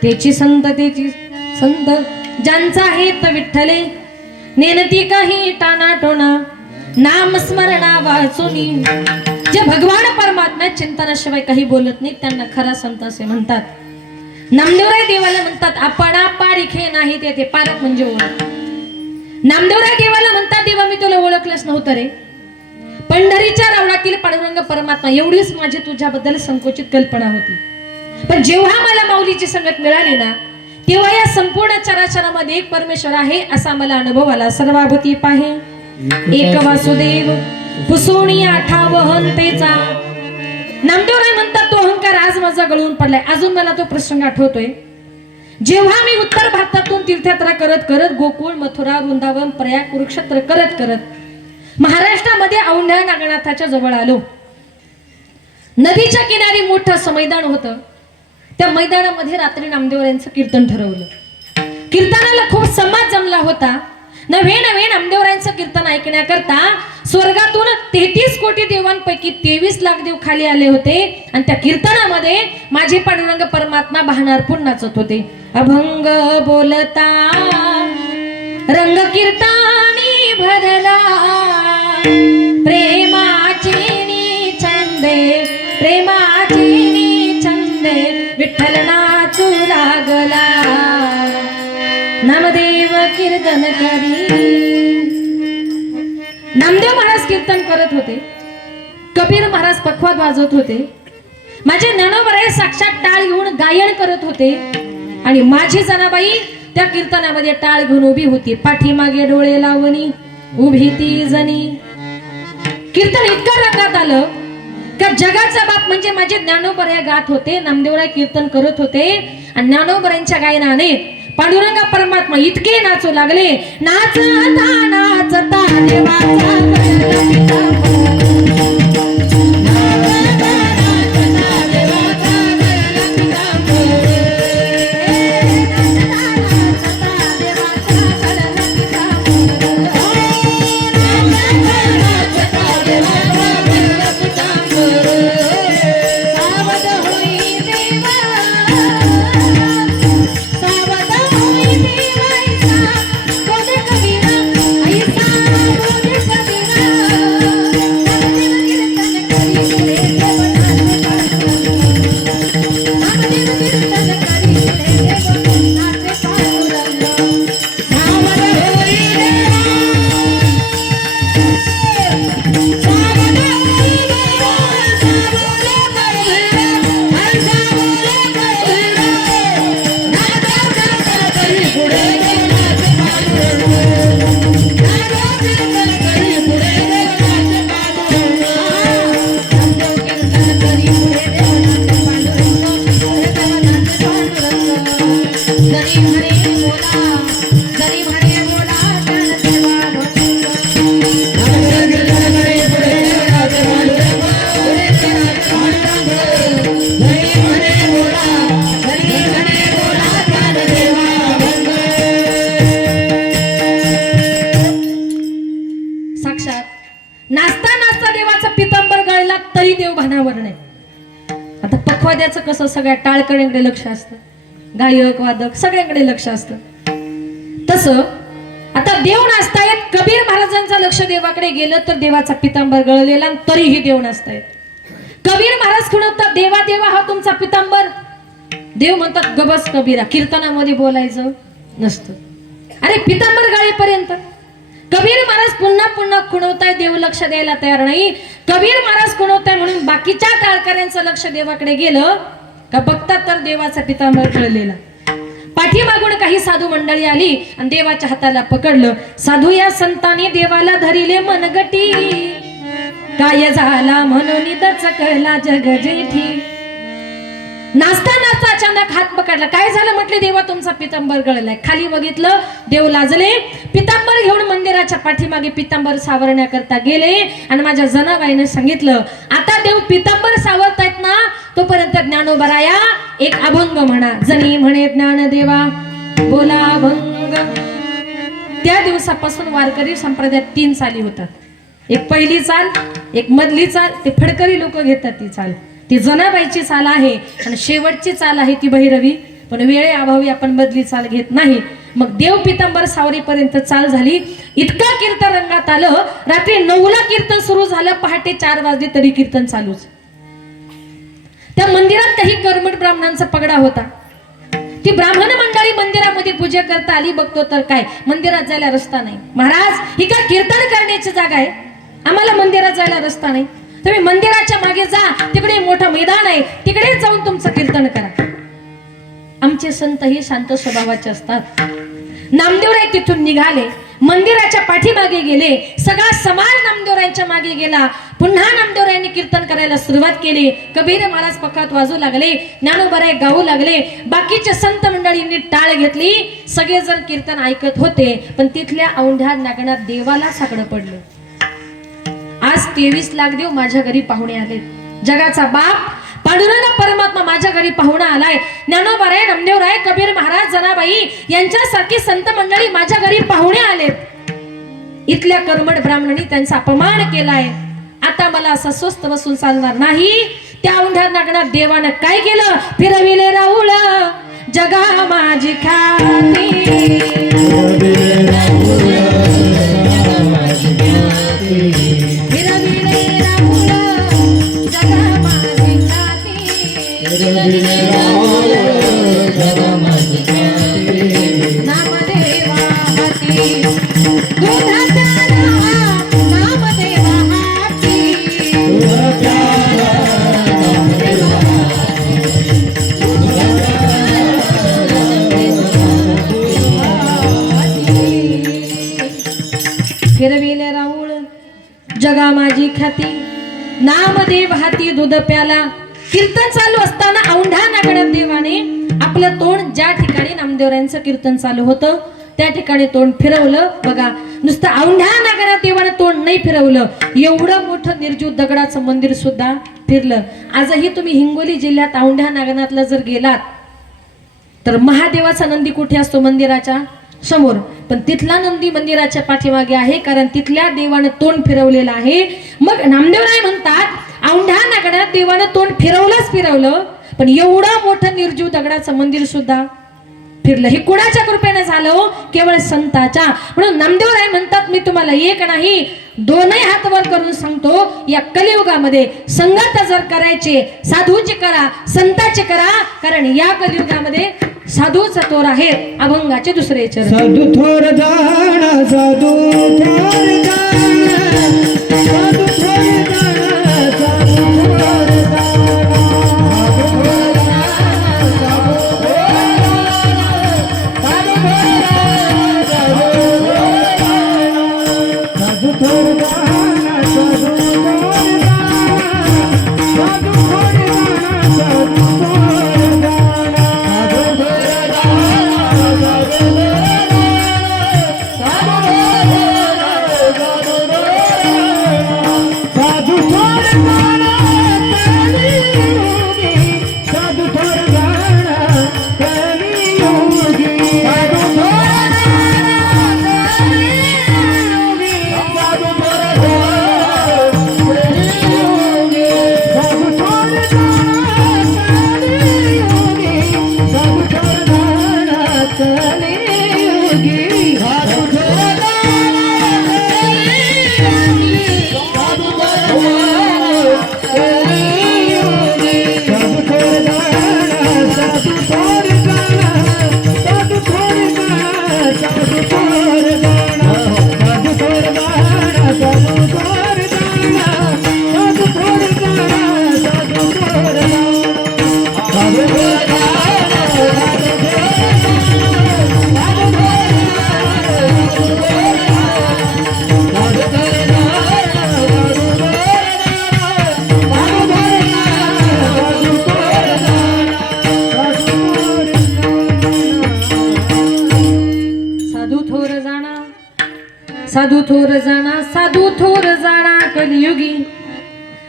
त्याची संत त्याची संत ज्यांचा हेत विठ्ठले नेनती काही टाना टोना नाम स्मरणा वाचुनी जे भगवान परमात्मा चिंतनाशिवाय काही बोलत नाही त्यांना खरा संत असे म्हणतात। नामदेवराय देवाला म्हणतात आपणा पारिखे नाही ते पारख म्हणजे ओळख। नामदेवराय देवाला म्हणतात देवा मी तुला ओळखलंच नव्हतं रे, पंढरीच्या रावणातील पांडुरंग परमात्मा एवढीच माझी तुझ्याबद्दल संकोचित कल्पना होती, पण जेव्हा मला माऊलीची संगत मिळाली ना तेव्हा या संपूर्ण चराचरामध्ये एक परमेश्वर आहे असा मला अनुभव आला। सर्वाभूती पाहे एक वासुदेव पुसोणी आठावहंतेचा। नामदेवराय म्हणतात तो अहंकार आज माझा गळून पडलाय। अजून मला तो प्रसंग आठवतोय जेव्हा मी उत्तर भारतातून तीर्थयात्रा करत करत गोकुळ मथुरा वृंदावन प्रयाग कुरुक्षेत्र करत करत महाराष्ट्रामध्ये औंढा नागनाथाच्या जवळ आलो। नदीच्या किनारी मोठं असं मैदान होतं, त्या मैदानामध्ये रात्री नामदेवरायांचं कीर्तन ठरवलं। कीर्तनाला खूप समाज जमला होता। नवे नवे नामदेवरायांचं कीर्तन ऐकण्याकरता स्वर्गातून 33 कोटी देवांपैकी 23 लाख देव खाली आले होते आणि त्या कीर्तनामध्ये माझे पांडुरंग परमात्मा बहाणारपून नाचत होते। अभंग बोलता रंग कीर्तनी भरला प्रेमाची छंदे प्रेमाची छंदे विठ्ठल नाचू लागला नामदेव कीर्तन करी। नामदेव महाराज कीर्तन करत होते, कबीर महाराज पखवाद वाजवत होते, माझे ज्ञानोबराय साक्षात टाळ घेऊन गायन करत होते आणि माझी जनाबाई त्या कीर्तनामध्ये टाळ घेऊन उभी होती। पाठीमागे डोळे लावणी उभी ती जणी। कीर्तन इतकं रंगात आलं का जगाचा बाप म्हणजे माझे ज्ञानोबराय गात होते, नामदेवराय कीर्तन करत होते आणि ज्ञानोबरायांच्या गायनाने पांडुरंग परमात्मा इतके नाचू लागले। नाचता नाचता देवाचा पखवाद्याचं कसं सगळ्या टाळकड्यांकडे लक्ष असतं, गायक वादक सगळ्यांकडे लक्ष असतं, तसं आता देव नाचतायत। कबीर महाराजांचं लक्ष देवाकडे गेलं तर देवाचा पितांबर गळलेला तरीही देव नाचतायत। कबीर महाराज म्हणतात देवा देवा हा तुमचा पितांबर। देव म्हणतात गबस कबीरा, कीर्तनामध्ये बोलायचं नसतं। अरे पितांबर गळेपर्यंत कबीर महाराज पुन्हा पुन्हा खुणवताय, देव लक्ष द्यायला तयार नाही। कबीर महाराज खुणवताय म्हणून बाकीच्या टाळकऱ्यांचं लक्ष देवाकडे गेलं का बघतात तर देवाचा पितांबर गळलेला। पाठीमागून काही साधू मंडळी आली आणि देवाच्या हाताला पकडलं। साधू या संतांनी देवाला धरिले मनगटी, काय झाला म्हणून दचकला जग जेठी। नाचता नाचता अचानक हात पकडला, काय झालं म्हटले देवा तुमचा पितांबर गळलाय। खाली बघितलं, देव लाजले, पितांबर घेऊन मंदिराच्या पाठीमागे पितांबर सावरण्याकरता गेले आणि माझ्या जनाबाईने सांगितलं आता देव पितांबर सावरतायत ना तोपर्यंत ज्ञानोबराया एक अभंग म्हणा। जनी म्हणे ज्ञानदेवा बोला अभंग। त्या दिवसापासून वारकरी संप्रदायात 3 चाली होतात, एक पहिली चाल, एक मधली चाल, ते फडकरी लोक घेतात ती चाल, ती जनाबाईची चाल आहे आणि शेवटची चाल आहे ती भैरवी। पण वेळे अभावी आपण मधली चाल घेत नाही मग देव पितांबर सावरीपर्यंत चाल झाली. इतका कीर्तन रंगात आलं. रात्री 9ला कीर्तन सुरू झालं, पहाटे 4 वाजले तरी कीर्तन चालूच. त्या मंदिरात काही कर्मठ ब्राह्मणांचा पगडा होता. ती ब्राह्मण मंडळी मंदिरामध्ये पूजा करता आली. बघतो तर काय, मंदिरात जायला रस्ता नाही. महाराज, ही काय कीर्तन करण्याची जागा आहे, आम्हाला मंदिरात जायला रस्ता नाही. तुम्ही मंदिराच्या मागे जा, तिकडे मोठं मैदान आहे, तिकडे जाऊन तुमचं कीर्तन करा. आमचे संत हे शांत स्वभावाचे असतात. नामदेवराय तिथून निघाले, मंदिराच्या पाठीमागे गेले. सगळा समाज नामदेवरायांच्या मागे गेला. पुन्हा नामदेवरायांनी कीर्तन करायला सुरुवात केली. कबीर महाराज पखात वाजू लागले, ज्ञानोबाराय गाऊ लागले. बाकीच्या संत मंडळींनी टाळ घेतली. सगळेजण कीर्तन ऐकत होते, पण तिथल्या औंढ्या नागनाथ देवाला साकडं पडलं. आज 23 लाख देव माझ्या घरी पाहुणे आलेत. जगाचा बाप पांडुरंग परमात्मा माझ्या घरी पाहुणा आलाय. ज्ञानोबाराय, नामदेवराय, कबीर महाराज, जनाबाई यांच्यासारखी संत मंडळी माझ्या घरी पाहुणे आलेत. इथल्या कर्मठ ब्राह्मणांनी त्यांचा अपमान केलाय. आता मला असं स्वस्त बसून चालणार नाही. त्या औंढ्या नागनाथ देवानं काय केलं? फिरविले राहुळ जगा माझी खाती, फिरविले राहुळ जगा माझी खाती. नामदेवा हाती, दुधाचा नामदेवा हाती, फिरविले राऊळ जगा माझी खाती, नामदेव हाती दूध प्याला. कीर्तन चालू असताना औंढा नागनाथ देवाने आपलं तोंड ज्या ठिकाणी नामदेवरायांचं कीर्तन चालू होतं त्या ठिकाणी तोंड फिरवलं. बघा, नुसतं औंढा नागनाथ देवाने तोंड नाही फिरवलं, एवढं मोठं निर्जीव दगडाचं मंदिर सुद्धा फिरलं. आजही तुम्ही हिंगोली जिल्ह्यात औंढा नागनाथला जर गेलात तर महादेवाचा नंदी कुठे असतो? मंदिराच्या समोर. पण तिथला नंदी मंदिराच्या पाठीमागे आहे, कारण तिथल्या देवानं तोंड फिरवलेलं आहे. मग नामदेवराय म्हणतात, औंढा नागनाथ देवानं तोंड फिरवलं, पण एवढं मोठं निर्जीव दगडाचं मंदिर सुद्धा फिरलं. हे कुणाच्या कृपेने झालं? केवळ संताच्या. म्हणून नामदेवराय म्हणतात, मी तुम्हाला एक नाही 2 हात वर करून सांगतो, या कलियुगामध्ये संगत जर करायचे, साधूची करा, संताची करा. कारण या कलियुगामध्ये साधूच थोर आहेत, अभंगाचे दुसरे चरण. साधू थोर जाणा, साधू थोर जाणा, साधू थोर जाणा, साधू थोर साधू थोर जाणा कलियुगी.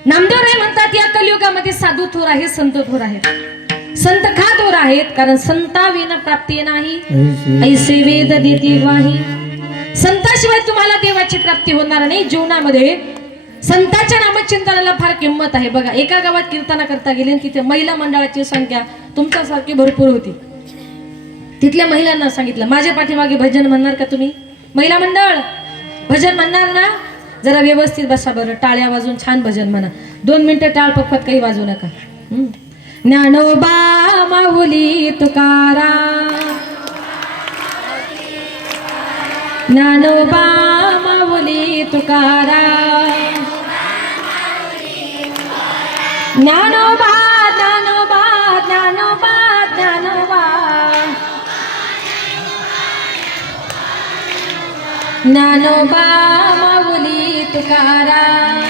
नामदेवराय म्हणतात, या कलियुगामध्ये साधू थोर आहे, संत थोर आहेत. संत का थोर आहेत? कारण संताविना प्राप्ती नाही, ऐसे वेद देती ग्वाही. संताशिवाय तुम्हाला देवाची प्राप्ती होणार नाही. जीवनामध्ये संतांच्या नामचिंतनाला फार किंमत आहे. बघा, एका गावात कीर्तना करता गेले, तिथे महिला मंडळाची संख्या तुमच्यासारखी भरपूर होती. तिथल्या महिलांना सांगितलं, माझ्या पाठीमागे भजन म्हणणार का तुम्ही? महिला मंडळ भजन म्हणणार ना? जरा व्यवस्थित बसा बरं, टाळ्या वाजून छान भजन म्हणा. 2 मिनिटं टाळ पकवत काही वाजू नका. ज्ञानोबा माऊली तुकाराम, ज्ञानोबा माऊली तुकाराम, ज्ञानोबा ज्ञानोबा ज्ञानोबा ज्ञानोबा, ज्ञानोबा माऊली तुकाराम,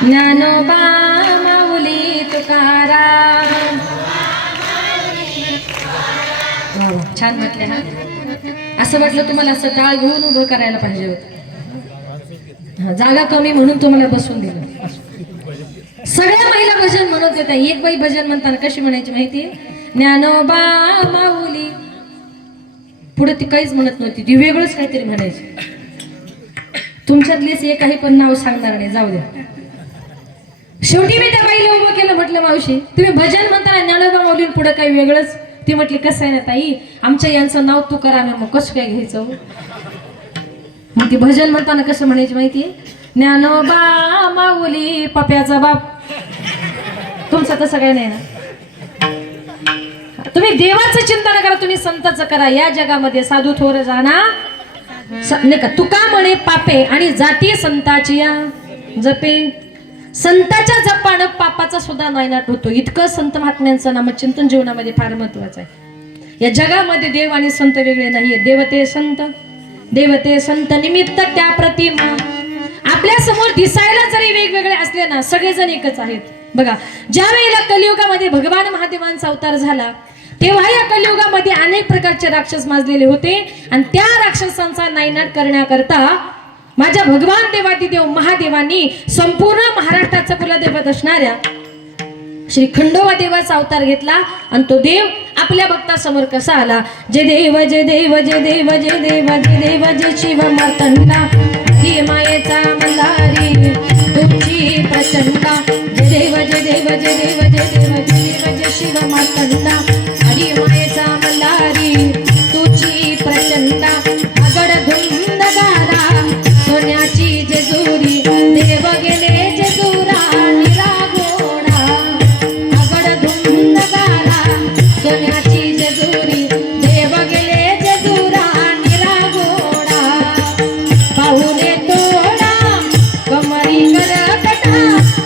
ज्ञानोबा माऊली तुकाराम. वा वा, छान म्हटले हा. असं वाटलं तुम्हाला असं टाळ घेऊन उभं करायला पाहिजे होतं. हा, जागा कमी म्हणून तुम्हाला बसून दिलं. सगळ्या महिला भजन म्हणत होत्या. एक बाई भजन म्हणताना कशी म्हणायची माहितीये? ज्ञानोबा माऊली. पुढे ती काहीच म्हणत नव्हती, ती वेगळंच काहीतरी म्हणायची. तुमच्यातलीच एक काही पण नाव सांगणार नाही, जाऊ द्या. शेवटी मी त्या बाईला उभं केलं, म्हटलं मावशी तुम्ही भजन म्हणताना ज्ञानोबा माऊली पुढे काही वेगळंच. ती म्हटली कसं आहे ना ताई, आमच्या यांचं नाव तू करा, मग कसं काय घ्यायचं? मग ती भजन म्हणताना कसं म्हणायची माहितीये? ज्ञानोबा माऊली पप्याचा बाप. तुमचं तसं काही नाही ना. तुम्ही देवाचं चिंतन करा, तुम्ही संताचं करा. या जगामध्ये साधू थोर जाणा नाही का, तुका म्हणे पापे आणि जाती संताची या जपे. संताच्या जपानं पापाचा सुद्धा नायनाट होतो. इतकं संत महात्म्यांचं नामचिंतन जीवनामध्ये फार महत्वाचं आहे. या जगामध्ये देव आणि संत वेगळे नाहीये. देवते संत, देवते संत निमित्त त्या प्रतिमा. आपल्या समोर दिसायला जरी वेगवेगळे असले ना, सगळेजण एकच आहेत. बघा, ज्या वेळेला कलियुगामध्ये भगवान महादेवांचा अवतार झाला, तेव्हा या कलियुगामध्ये अनेक प्रकारचे राक्षस माजलेले होते. आणि त्या राक्षसांचा नायनाट करण्याकरता माझ्या भगवान देवादिदेव महादेवांनी संपूर्ण महाराष्ट्राचा कुलदैवत असणाऱ्या श्री खंडोबा देवाचा अवतार घेतला. आणि तो देव आपल्या भक्तासमोर कसा आला? जय देव जय देव जय देव जय देव जय देव जय शिव मार्तंडा, ही मायेचा मल्हारी तुमची प्रचंडा. जय देव जय देव जय देव जय देव जय देव जय शिव मार्तंडा, हरी मायेचा मल्हारी तुझी प्रचंडा. आगड धुंद गारा सोन्याची जेजुरी, देव गेले जेजुरा निरागोडा. आगड धुंद गारा सोन्याची जेजुरी, देव गेले जेजुरा निरागोडा. पाहुणे तोडा कमरी करकटा,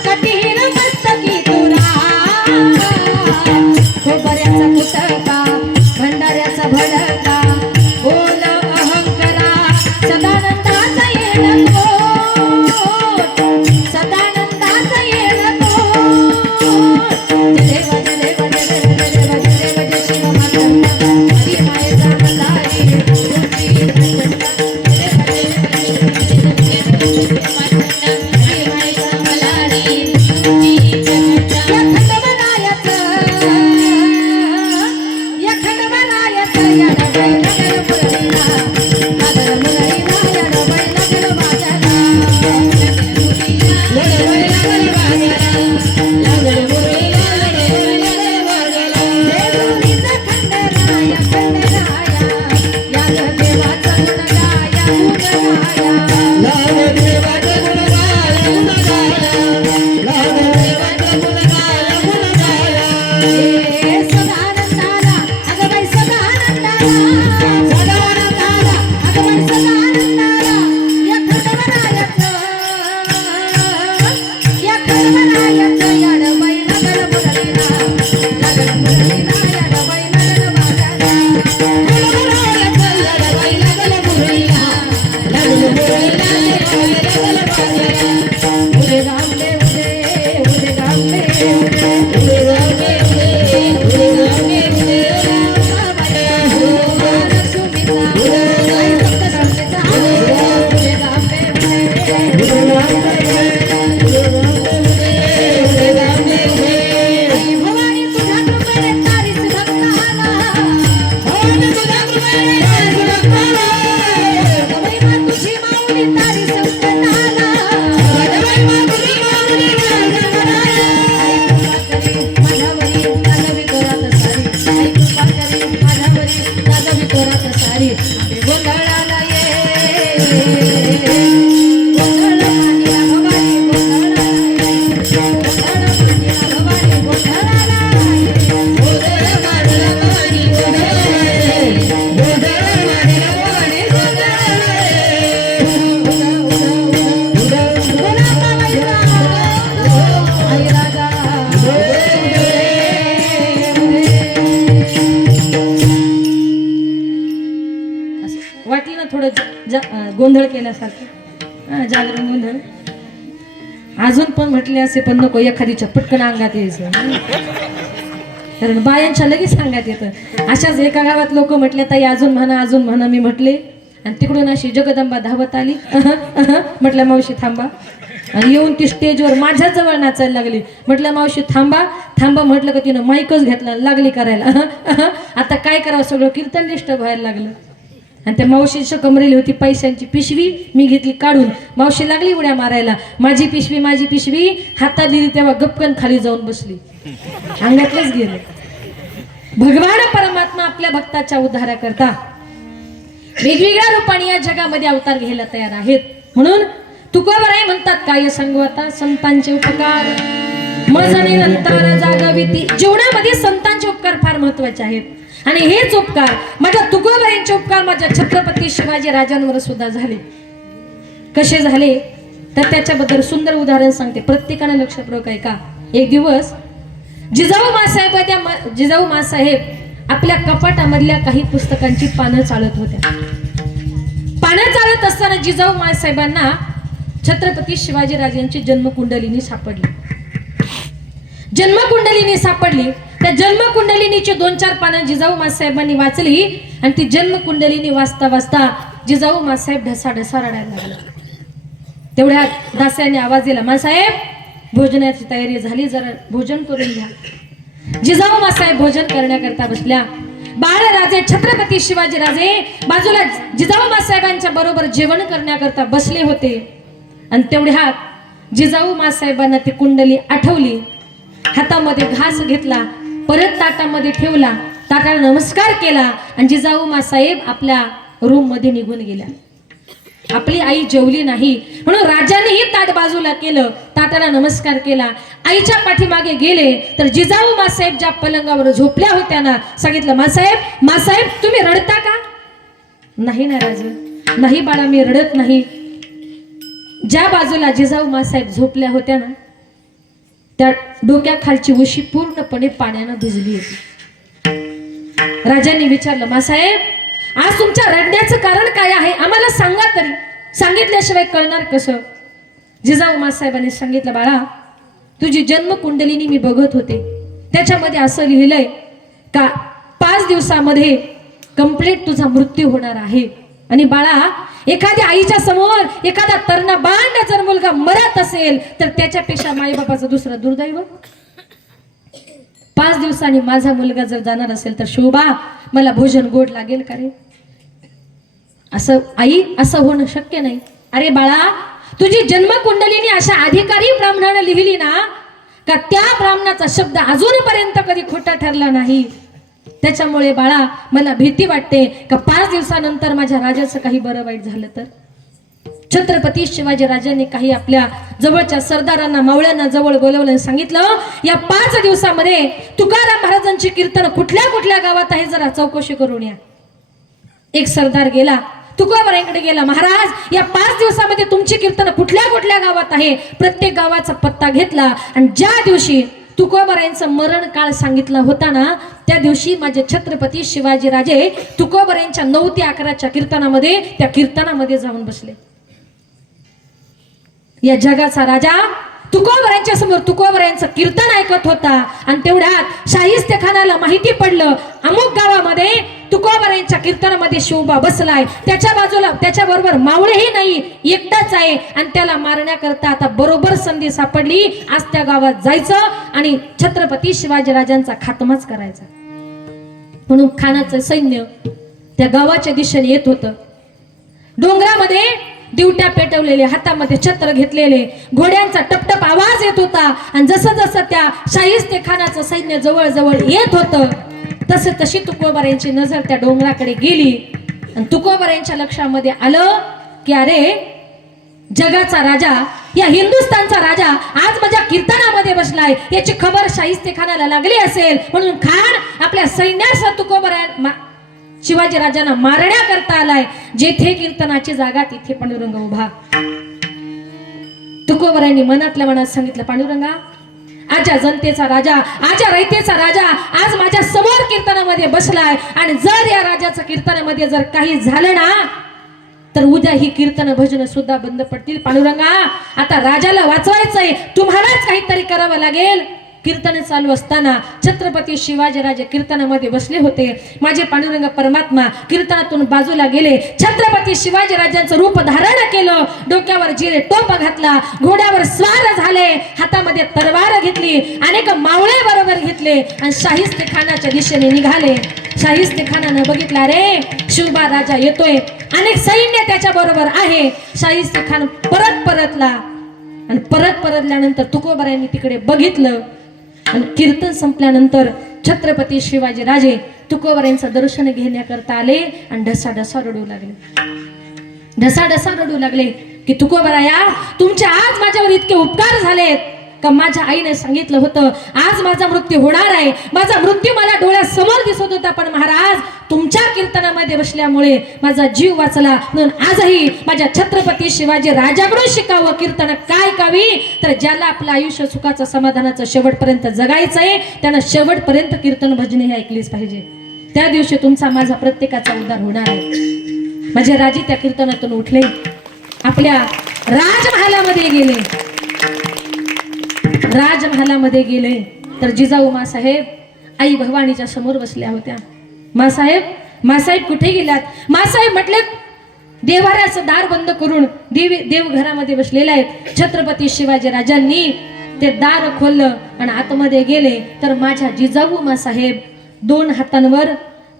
कठीण मस्तकी तुरा. खोबऱ्याचा कुटका भंडाऱ्याचा भडका, बोल अहंकारा सदानंदाचा येण कोट, सदानंदाचा येण कोट. जय देव जय देव जय देव जय देव जय देव जय शिव मार्तंडा, हरी मायेचा मल्हारी तुझी प्रचंडा. हरी मायेचा मल्हारी तुझी प्रचंडा. या खंडोबारायाचं याडबाई नगर मुरलीला, नगर मुरलीला याडबाई नगर बाजारा. याडबाई नगर बाजारा, नगर मुरलीला गोंधळ केल्यासारखं जागरण गोंधळ अजून पण म्हटले असे पण नको एखादीच्या पटकन अंगात यायचं कारण बायांच्या लगेच सांगण्यात येतं अशाच एका गावात लोक म्हटले ताई अजून म्हणा मी म्हटले आणि तिकडून अशी जगदंबा धावत आली म्हटलं मावशी थांबा आणि येऊन ती स्टेजवर माझ्या जवळ नाचायला लागली म्हटलं मावशी थांबा म्हटलं का तिनं माईकच घेतला लागली करायला आता काय करावं सगळं कीर्तन डिस्टर्ब व्हायला लागलं आणि त्या मावशीच्या कमरेली होती पैशांची पिशवी मी घेतली काढून मावशी लागली उड्या मारायला माझी पिशवी हातात दिली तेव्हा गपकन खाली जाऊन बसली अंगातलंच गेलं भगवान परमात्मा आपल्या भक्ताच्या उद्धाराकरता वेगवेगळ्या रूपाने या जगामध्ये अवतार घ्यायला तयार आहेत म्हणून तुकोबराय म्हणतात काय सांगू आता संतांचे उपकार मज निरंतर जागविती जीवनामध्ये संतांचे उपकार फार महत्वाचे आहेत आणि हेच उपकार माझ्या तुकोबरायांचे उपकार माझ्या छत्रपती शिवाजी राजांवर सुद्धा झाले कसे झाले तर त्याच्याबद्दल सुंदर उदाहरण सांगते प्रत्येकाने लक्षपूर्वक ऐका एक दिवस जिजाऊ मासाहेब आपल्या कपाटामधल्या काही पुस्तकांची पानं चालत होत्या पानं चालत असताना जिजाऊ मासाहेबांना छत्रपती शिवाजी राजांची जन्मकुंडलिनी सापडली त्या जन्मकुंडलिनीची 2-4 पानं जिजाऊ मासाहेबांनी वाचली आणि ती जन्मकुंडलिनी वाचता जिजाऊ मासाहेब ढसा रडायला लागला तेवढ्यात दास्याने आवाज दिला मासाहेब भोजनाची तयारी झाली जरा भोजन करून घ्या जिजाऊ मासाहेब भोजन करण्याकरता बसल्या बाळराजे छत्रपती शिवाजी राजे बाजूला जिजाऊ मासाहेबांच्या बरोबर जेवण करण्याकरता बसले होते आणि तेवढ्यात जिजाऊ मासाहेबांना ती कुंडली आठवली हातामध्ये घास घेतला परत ताटामध्ये ठेवला ताटाला नमस्कार केला आणि जिजाऊ मासाहेब आपल्या रूम मध्ये निघून गेल्या आपली आई जेवली नाही म्हणून राजानेही ताट बाजूला केलं ताटाला नमस्कार केला आईच्या पाठीमागे गेले तर जिजाऊ मासाहेब ज्या पलंगावर झोपल्या होत्या ना सांगितलं मासाहेब तुम्ही रडता का नाही ना राजा नाही बाळा मी रडत नाही ज्या बाजूला जिजाऊ मासाहेब झोपल्या होत्या ना त्या डोक्याखालची उशी पूर्णपणे पाण्यानं भिजली होती राजांनी विचारलं मासाहेब आज तुमच्या रडण्याचं कारण काय आहे आम्हाला सांगा तरी सांगितल्याशिवाय कळणार कसं जिजाऊ मासाहेबांनी सांगितलं बाळा तुझी जन्मकुंडलिनी मी बघत होते त्याच्यामध्ये असं लिहिलंय का 5 दिवसामध्ये कंप्लीट तुझा मृत्यू होणार आहे आणि बाळा एखाद्या आईच्या समोर एखादा तरुणा बांड जर मुलगा मरत असेल तर त्याच्यापेक्षा माईबापाचं दुसरं दुर्दैव 5 दिवसांनी माझा मुलगा जर जाणार असेल तर शोभा मला भोजन गोड लागेल का रे असं आई असं होणं शक्य नाही अरे बाळा तुझी जन्मकुंडलिनी अशा अधिकारी ब्राह्मणाने लिहिली ना का त्या ब्राह्मणाचा शब्द अजूनपर्यंत कधी खोटा ठरला नाही त्याच्यामुळे बाळा मला भीती वाटते का 5 दिवसानंतर माझ्या राजाचं काही बरं वाईट झालं तर छत्रपती शिवाजी राजांनी काही आपल्या जवळच्या सरदारांना मावळ्यांना जवळ बोलवलं सांगितलं या 5 दिवसामध्ये तुकाराम महाराजांची कीर्तन कुठल्या गावात आहे जरा चौकशी करून या एक सरदार गेला तुकोबरायांकडे गेला महाराज या 5 दिवसामध्ये तुमची कीर्तन कुठल्या गावात आहे प्रत्येक गावाचा पत्ता घेतला आणि ज्या दिवशी तुकोबरायांचं मरण काळ सांगितला होता ना त्या दिवशी माझे छत्रपती शिवाजी राजे तुकोबरायांच्या 9 ते 11च्या कीर्तनामध्ये त्या कीर्तनामध्ये जाऊन बसले या जगाचा राजा तुकोबरायांच्या समोर तुकोबरायांचं कीर्तन ऐकत होता आणि तेवढ्यात शाहिस्तेखानाला माहिती पडलं अमुक गावामध्ये तुकोबरायांच्या कीर्तनामध्ये शिवबा बसलाय त्याच्या बाजूला त्याच्याबरोबर मावळेही नाही एकटाच आहे आणि त्याला मारण्याकरता आता बरोबर संधी सापडली आज त्या गावात जायचं आणि छत्रपती शिवाजी राजांचा खात्माच करायचा म्हणून खानाचं सैन्य त्या गावाच्या दिशेने येत होतं डोंगरामध्ये दिवट्या पेटवलेले हातामध्ये छत्र घेतलेले घोड्यांचा टपटप आवाज येत होता आणि जसं त्या शाहिस्तेखानाचं सैन्य जवळ येत होतं तशी तुकोबरायांची नजर त्या डोंगराकडे गेली आणि तुकोबरायांच्या लक्षामध्ये आलं की अरे जगाचा राजा या हिंदुस्थानचा राजा आज माझ्या कीर्तनामध्ये बसलाय याची खबर शाहिस्तेखानाला लागली असेल म्हणून खान आपल्या सैन्यासह तुकोबराया शिवाजी राजांना मारण्याकरता आलाय जेथे कीर्तनाची जागा तिथे पांडुरंग उभा तुकोबरायांनी मनातल्या मनात सांगितलं पांडुरंगा आजच्या जनतेचा राजा आजच्या रयतेचा राजा आज माझ्या समोर कीर्तनामध्ये बसलाय आणि जर या राजाचं कीर्तनामध्ये जर काही झालं ना तर उद्या ही कीर्तन भजन सुद्धा बंद पडतील. पांडुरंगा, आता राजाला वाचवायचंय, तुम्हालाच काहीतरी करावं लागेल. कीर्तन चालू असताना छत्रपती शिवाजीराजे कीर्तनामध्ये बसले होते. माझे पांडुरंग परमात्मा कीर्तनातून बाजूला गेले. छत्रपती शिवाजीराजांचं रूप धारण केलं. डोक्यावर जिरे टोप घातला, घोड्यावर स्वार झाले, हातामध्ये तलवार घेतली, अनेक मावळे बरोबर घेतले आणि शाहिस्तेखानाच्या दिशेने निघाले. शाहिस्तेखानानं बघितला, रे शिवबा राजा येतोय, अनेक सैन्य त्याच्या बरोबर आहे. शाहिस्तेखान परतला आणि परतल्यानंतर तुकोबारायांनी तिकडे बघितलं आणि कीर्तन संपल्यानंतर छत्रपती शिवाजी राजे तुकोबारायांचं दर्शन घेण्याकरता आले आणि ढसाढसा रडू लागले की तुकोबाराया, तुमचे आज माझ्यावर इतके उपकार झालेत का माझ्या आईने सांगितलं होतं आज माझा मृत्यू होणार आहे. माझा मृत्यू मला डोळ्यासमोर दिसत होता, पण महाराज तुमच्या कीर्तनामध्ये बसल्यामुळे माझा जीव वाचला. म्हणून आजही माझ्या छत्रपती शिवाजी राजाकडून शिकावं कीर्तन काय कावी. तर ज्याला आपलं आयुष्य सुखाचं समाधानाचं शेवटपर्यंत जगायचंय त्यानं शेवटपर्यंत कीर्तन भजने हे ऐकलीच पाहिजे. त्या दिवशी तुमचा माझा प्रत्येकाचा उद्धार होणार आहे. माझे राजे त्या कीर्तनातून उठले, आपल्या राजमहालामध्ये गेले तर जिजाऊ मासाहेब आई भवानीच्या समोर बसल्या होत्या. मासाहेब कुठे गेलात? मासाहेब म्हटले, देव्हाऱ्याचं दार बंद करून देव घरामध्ये बसलेले आहेत. छत्रपती शिवाजी राजांनी ते दार खोललं आणि आतमध्ये गेले तर माझ्या जिजाऊ मासाहेब 2 हातांवर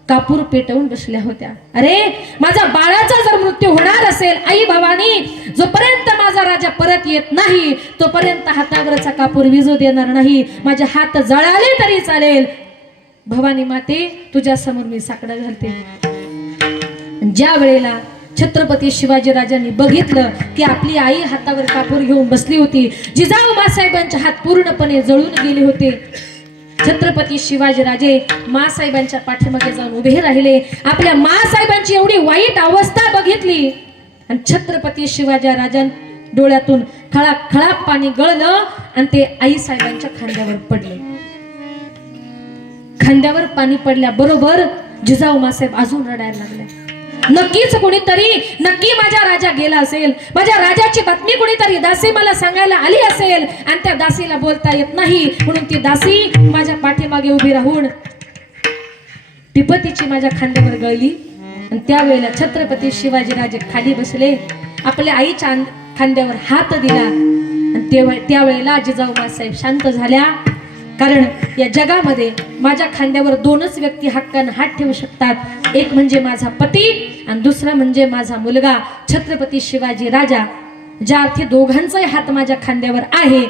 कापूर पेटवून बसल्या होत्या. अरे, माझा बाळाचा जर मृत्यू होणार असेल, आई भवानी जोपर्यंत माझा राजा परत येत नाही तोपर्यंत हातावरचा कापूर विझू देणार नाही. माझे हात जळाले तरी चालेल. भवानी माते, तुझ्या समोर मी साकडं घालते. ज्या वेळेला छत्रपती शिवाजी राजांनी बघितलं की आपली आई हातावर कापूर घेऊन बसली होती, जिजाऊ मासाहेबांचे हात पूर्णपणे जळून गेले होते. छत्रपती शिवाजी राजे मासाहेबांच्या पाठीमागे जाऊन उभे राहिले. आपल्या मासाहेबांची एवढी वाईट अवस्था बघितली आणि छत्रपती शिवाजी राजां डोळ्यातून खळा पाणी गळलं आणि ते आई साहेबांच्या खांद्यावर पडले. खांद्यावर पाणी पडल्याबरोबर जिजाऊ मासाहेब अजून रडायला लागले. नक्की माझा राजा गेला असेल, माझ्या राजाची बातमी कोणीतरी दासी मला सांगायला आली असेल आणि त्या दासीला बोलता येत नाही, म्हणून ती दासी माझ्या पाठीमागे उभी राहून टिपतीची माझ्या खांद्यावर गळली. आणि त्यावेळेला छत्रपती शिवाजी राजे खाली बसले, आपल्या आईच्या खांद्यावर हात दिला आणि त्यावेळेला जिजाऊ मासाहेब शांत झाल्या. कारण या जगामध्ये माझ्या खांद्यावर 2च व्यक्ती हक्कानं हात ठेवू शकतात, एक म्हणजे माझा पती आणि दुसरा म्हणजे माझा मुलगा छत्रपती शिवाजी राजा. ज्या अर्थी दोघांचाही हात माझ्या खांद्यावर आहे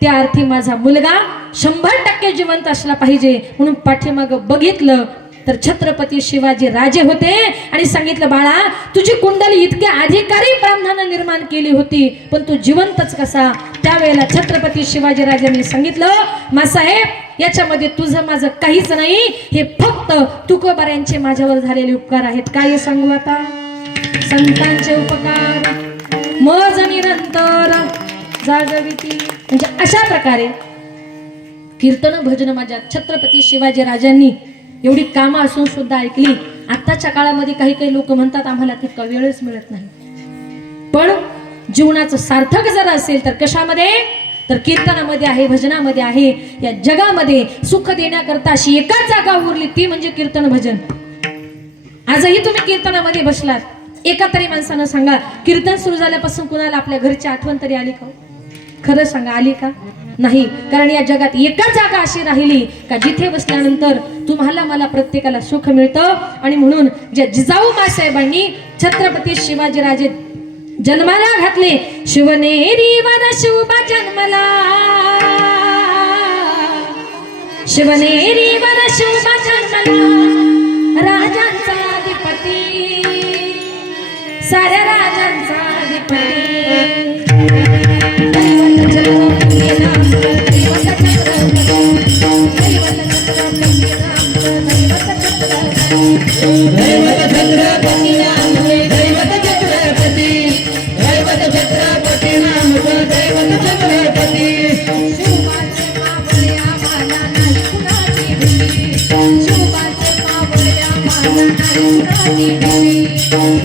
त्या अर्थी माझा मुलगा 100% जिवंत असला पाहिजे. म्हणून पाठीमागं बघितलं तर छत्रपती शिवाजी राजे होते आणि सांगितलं, बाळा तुझी कुंडली इतक्या अधिकारी ब्राह्मणानं निर्माण केली होती पण तू जिवंतच कसा. त्यावेळेला छत्रपती शिवाजी राजांनी सांगितलं, मासाहेब याच्यामध्ये तुझं माझं काहीच नाही, हे फक्त तुकोबारायांचे माझ्यावर झालेले उपकार आहेत. काय सांगू आता, संतांचे उपकार मज निरंतर जागविती. म्हणजे अशा प्रकारे कीर्तन भजन माझ्या छत्रपती शिवाजी राजांनी एवढी कामं असून सुद्धा ऐकली. आत्ताच्या काळामध्ये काही लोक म्हणतात आम्हाला तितका वेळच मिळत नाही, पण जीवनाचं सार्थक जर असेल तर कशामध्ये, तर कीर्तनामध्ये आहे, भजनामध्ये आहे. या जगामध्ये सुख देण्याकरता अशी एकच जागा उरली ती म्हणजे कीर्तन भजन. आजही तुम्ही कीर्तनामध्ये बसलात, एका तरी माणसानं सांगा कीर्तन सुरू झाल्यापासून कुणाला आपल्या घरची आठवण तरी आली का? खरं सांगा, आली का? नाही. कारण या जगात एकच जागा अशी राहिली का जिथे बसल्यानंतर तुम्हाला मला प्रत्येकाला सुख मिळतं. आणि म्हणून ज्या जिजाऊ मासाहेबांनी छत्रपती शिवाजी राजे जन्माला घातले, शिवनेरीवर शिवबा जन्मला, शिवनेरीवर शिवबा जन्मला, राजांचा अधिपती, साऱ्या राजांचा अधिपती.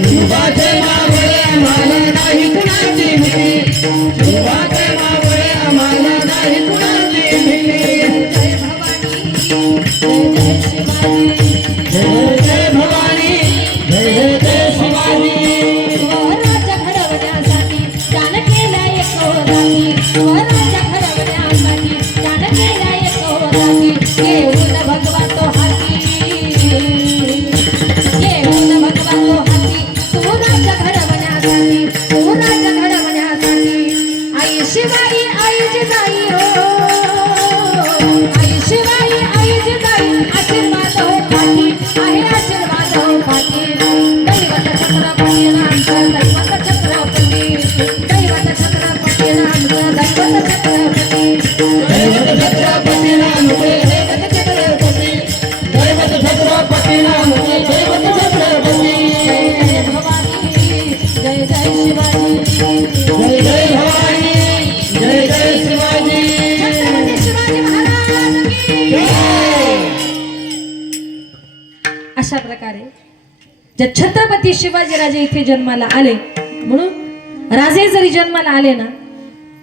शिवबाचे मावळे जय भवानी जय जय शिवाजी स्वराज्य घडवण्यासाठी त्यानं केला एको राती स्वराज्य घडवण्यासाठी त्यानं केला एको राती येऊन भगवा तो हाती येऊन भगवा तो हाती स्वराज्य घडवण्यासाठी स्वराज्य घडवण्यासाठी आई शिवाई आई जिजाई हो आई शिवाई आई जिजाई आशीर्वाद हो पाठी आहे आशीर्वाद हो पाठी दैवत छत्रपती नामचं दैवत छत्रपती दैवत छत्रपती नामचं दैवत छत्रपती दैवत छत्रपती नामचे दैवत छत्रपती दैवत छत्रपती नामचे दैवत छत्रपती जय जय भवानी जय जय शिवाजी जय जय भवानी जय जय शिवाजी छत्रपती शिवाजी महाराज की जय अशा प्रकारे जे छत्रपती शिवाजीराजे इथे जन्माला आले म्हणून राजे जरी जन्माला आले ना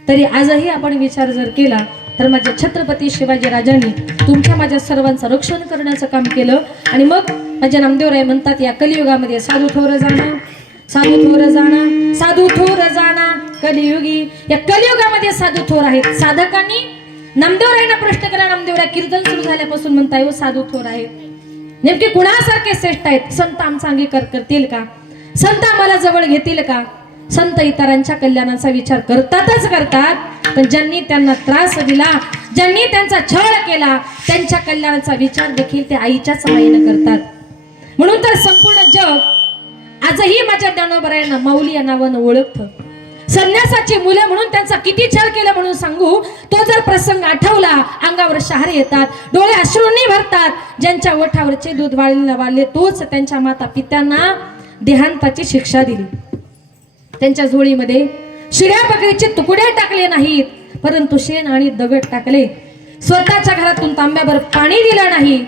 तरी आजही आपण विचार जर केला तर माझ्या छत्रपती शिवाजीराजांनी तुमच्या माझ्या सर्वांचं रक्षण करण्याचं काम केलं आणि मग माझ्या नामदेवराय म्हणतात या कलियुगामध्ये साधू थोर जाणं साधू थोर जाणं साधू थोर जाणं कलियुगी या कलियुगामध्ये साधू थोर आहेत साधकांनी नामदेवरायांना प्रश्न केला नामदेवराय कीर्तन सुरू झाल्यापासून म्हणताय हो साधू थोर आहेत नेमके कुणासारखे श्रेष्ठ आहेत संत आमचा अंगीकार करतील का संत आम्हाला जवळ घेतील का संत इतरांच्या कल्याणाचा विचार करतातच करतात पण ज्यांनी त्यांना त्रास दिला ज्यांनी त्यांचा छळ केला त्यांच्या कल्याणाचा विचार देखील ते आईच्याच मायेनं करतात म्हणून तर संपूर्ण जग आजही माझ्या ज्ञानोबरायांना माऊली या नावानं ओळखतं संन्यासाची मुलं म्हणून त्यांचा किती छळ केला म्हणून सांगू तो जर प्रसंग आठवला अंगावर शहारे येतात डोळे अश्रूंनी भरतात ज्यांच्या ओठावरचे दूध वाळले तोच त्यांच्या माता पित्यांना देहांताची शिक्षा दिली त्यांच्या झोळीमध्ये शिळ्या बकरीचे तुकडे टाकले नाहीत परंतु शेण आणि दगड टाकले स्वतःच्या घरातून तांब्यावर पाणी दिलं नाही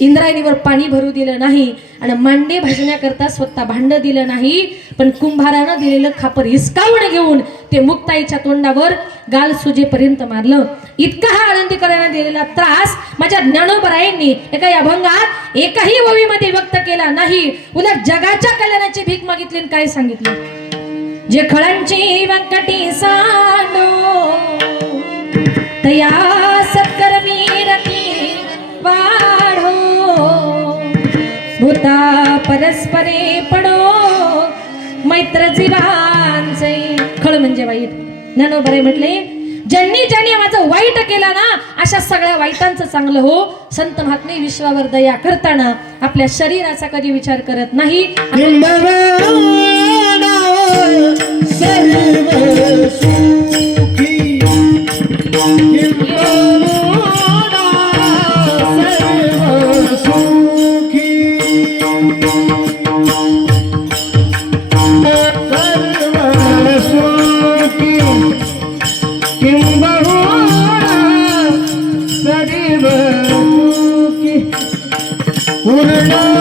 इंद्रायणीवर पाणी भरू दिलं नाही आणि मांडे भाजण्याकरता स्वतः भांड दिलं नाही पण कुंभारानं दिलेलं खापर हिसकावून घेऊन ते मुक्ताईच्या तोंडावर गाल सुजेपर्यंत मारलं इतका हा आळंदीकरांना दिलेला त्रास माझ्या ज्ञानोबरायांनी एका अभंगात एकाही ओवीमध्ये व्यक्त केला नाही उलट जगाच्या कल्याणाची भीक मागितली आणि काय सांगितलं जे खळांची व्यंकटी सांडो तया सत्कर्मी रती वाढो भूता परस्परे पडो मैत्र जीवांचे खळ म्हणजे वाईट ज्ञानोबराय म्हटले ज्यांनी ज्यांनी माझं वाईट केला ना अशा सगळ्या वाईटांचं चांगलं हो संत महात्मे विश्वावर दया करताना आपल्या शरीराचा कधी विचार करत नाही सर्व सुखी सर्व सुखी पूर्ण पूर्ण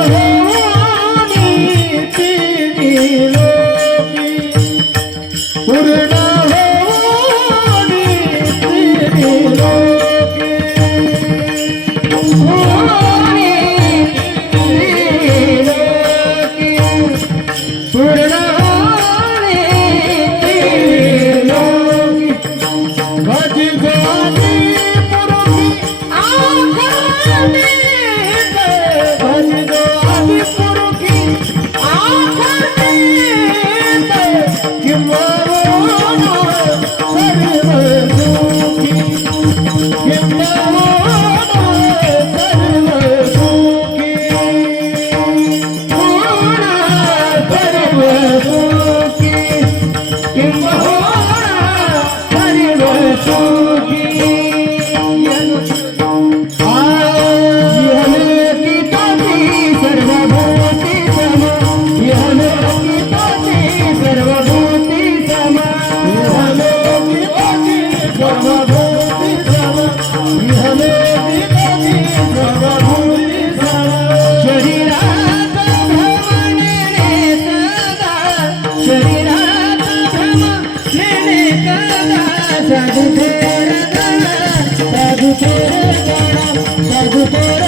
साधु तोर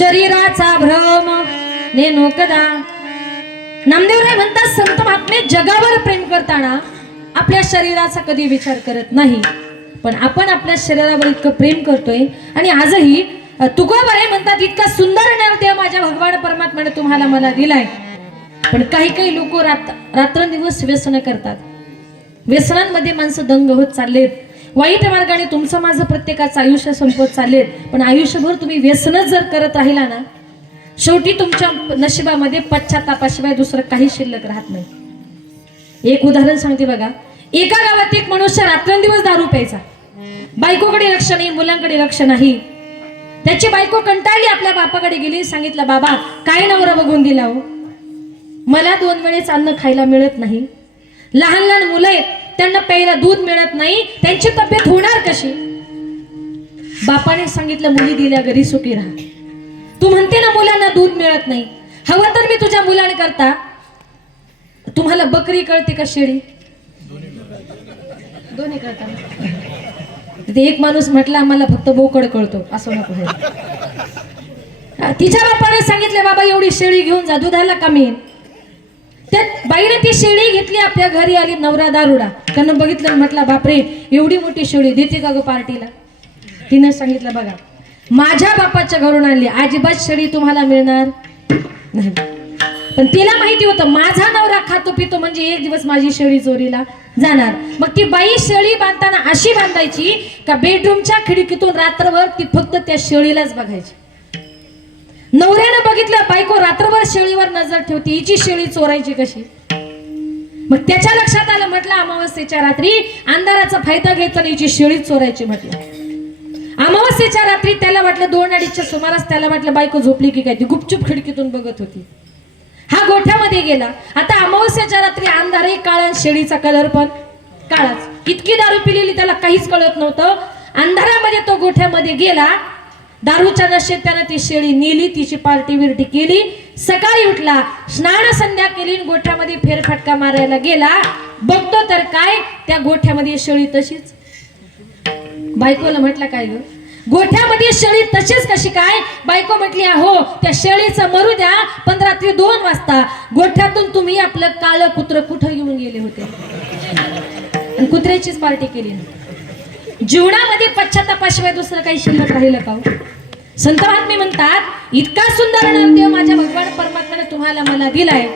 शरीराचा भ्रम नेनो कदा. नामदेवराय म्हणतात संत महात्मे जगावर प्रेम करताना आपल्या शरीराचा कधी विचार करत नाही, पण आपण आपल्या शरीरावर इतकं प्रेम करतोय. आणि आजही तुकोबाराय म्हणतात इतका सुंदर नरदेह माझ्या भगवान परमात्म्याने तुम्हाला मला दिलाय. पण काही काही लोक रात्रंदिवस व्यसन करतात. व्यसनांमध्ये माणसं दंग होत चाललेत. वाईट मार्गाने तुमचं माझं प्रत्येकाचं आयुष्य संपत चाललेत. पण आयुष्यभर तुम्ही व्यसनच जर करत राहिला ना, शेवटी तुमच्या नशिबामध्ये पश्चातापाशिवाय दुसरं काही शिल्लक राहत नाही. एक उदाहरण सांगते बघा. एका गावात एक मनुष्य रात्रंदिवस दारू प्यायचा. बायकोकडे लक्ष नाही, मुलांकडे लक्ष नाही. त्याची बायको कंटाळली, आपल्या बापाकडे गेली. सांगितलं, बाबा काय नवरा बघून दिला हो, मला 2 वेळेस अन्न खायला मिळत नाही. लहान लहान मुलं आहेत, त्यांना प्यायला दूध मिळत नाही, त्यांची तब्येत होणार कशी. बापाने सांगितलं, मुली दिल्या घरी सुखी राहा. तू म्हणते ना मुलांना दूध मिळत नाही, हवं तर मी तुझ्या मुलांकरता. तुम्हाला बकरी कळते का शेळी? दोन्ही कळतात. एक माणूस म्हटला, आम्हाला फक्त बोकड कळतो. असं नको आहे. तिच्या बापाने सांगितले, बाबा एवढी शेळी घेऊन जा, दुधाला कमी. त्या बाईने ती शेळी घेतली, आपल्या घरी आली. नवरा दारुडा. त्यानं बघितलं, म्हटलं, बापरे एवढी मोठी शेळी देते का गो पार्टीला? तिनं सांगितलं, बघा माझ्या बापाच्या घरून आणली, अजिबात शेळी तुम्हाला मिळणार नाही. पण तिला माहिती होतं माझा नवरा खातो पितो म्हणजे एक दिवस माझी शेळी चोरीला जाणार. मग ती बाई शेळी बांधताना अशी बांधायची का बेडरूमच्या खिडकीतून रात्रभर ती फक्त त्या शेळीलाच बघायची. नवऱ्यानं बघितलं, बायको रात्रभर शेळीवर नजर ठेवती, हिची शेळी चोरायची कशी. मग त्याच्या लक्षात आलं, म्हटलं अमावस्येच्या रात्री अंधाराचा फायदा घ्यायचा आणि हिची शेळी चोरायची. म्हटलं अमावस्येच्या रात्री त्याला वाटलं 2-2:30च्या सुमारास त्याला वाटलं बायको झोपली की काय, ती गुपचूप खिडकीतून बघत होती. हा गोठ्यामध्ये गेला. आता अमावस्येच्या रात्री अंधारही काळा, शेळीचा कलर पण काळाच. इतकी दारू पिलेली त्याला काहीच कळत नव्हतं. अंधारामध्ये तो गोठ्यामध्ये गेला. दारूच्या नशेत त्यानं ती शेळी नेली, तिची पार्टी बिर्टी केली. सकाळी उठला, स्नान संध्या केली, गोठ्यामध्ये फेरफटका मारायला गेला. बघतो तर काय, त्या गोठ्यामध्ये शेळी तशीच. बायकोला म्हटलं, काय ग गोठ्यामध्ये शेळी तशीच कशी काय? बायको म्हटली, अहो त्या शेळीचं मरू द्या, पण रात्री 2 वाजता गोठ्यातून तुम्ही आपलं काळं कुत्र कुठं घेऊन गेले होते आणि कुत्र्याचीच पार्टी केली. जीवनामध्ये पश्चातापाशिवाय दुसरं काही शिल्लक राहिलं का? संत महात्मे म्हणतात इतका सुंदर नामदेव माझ्या भगवान परमात्म्याने तुम्हाला मला दिलाय,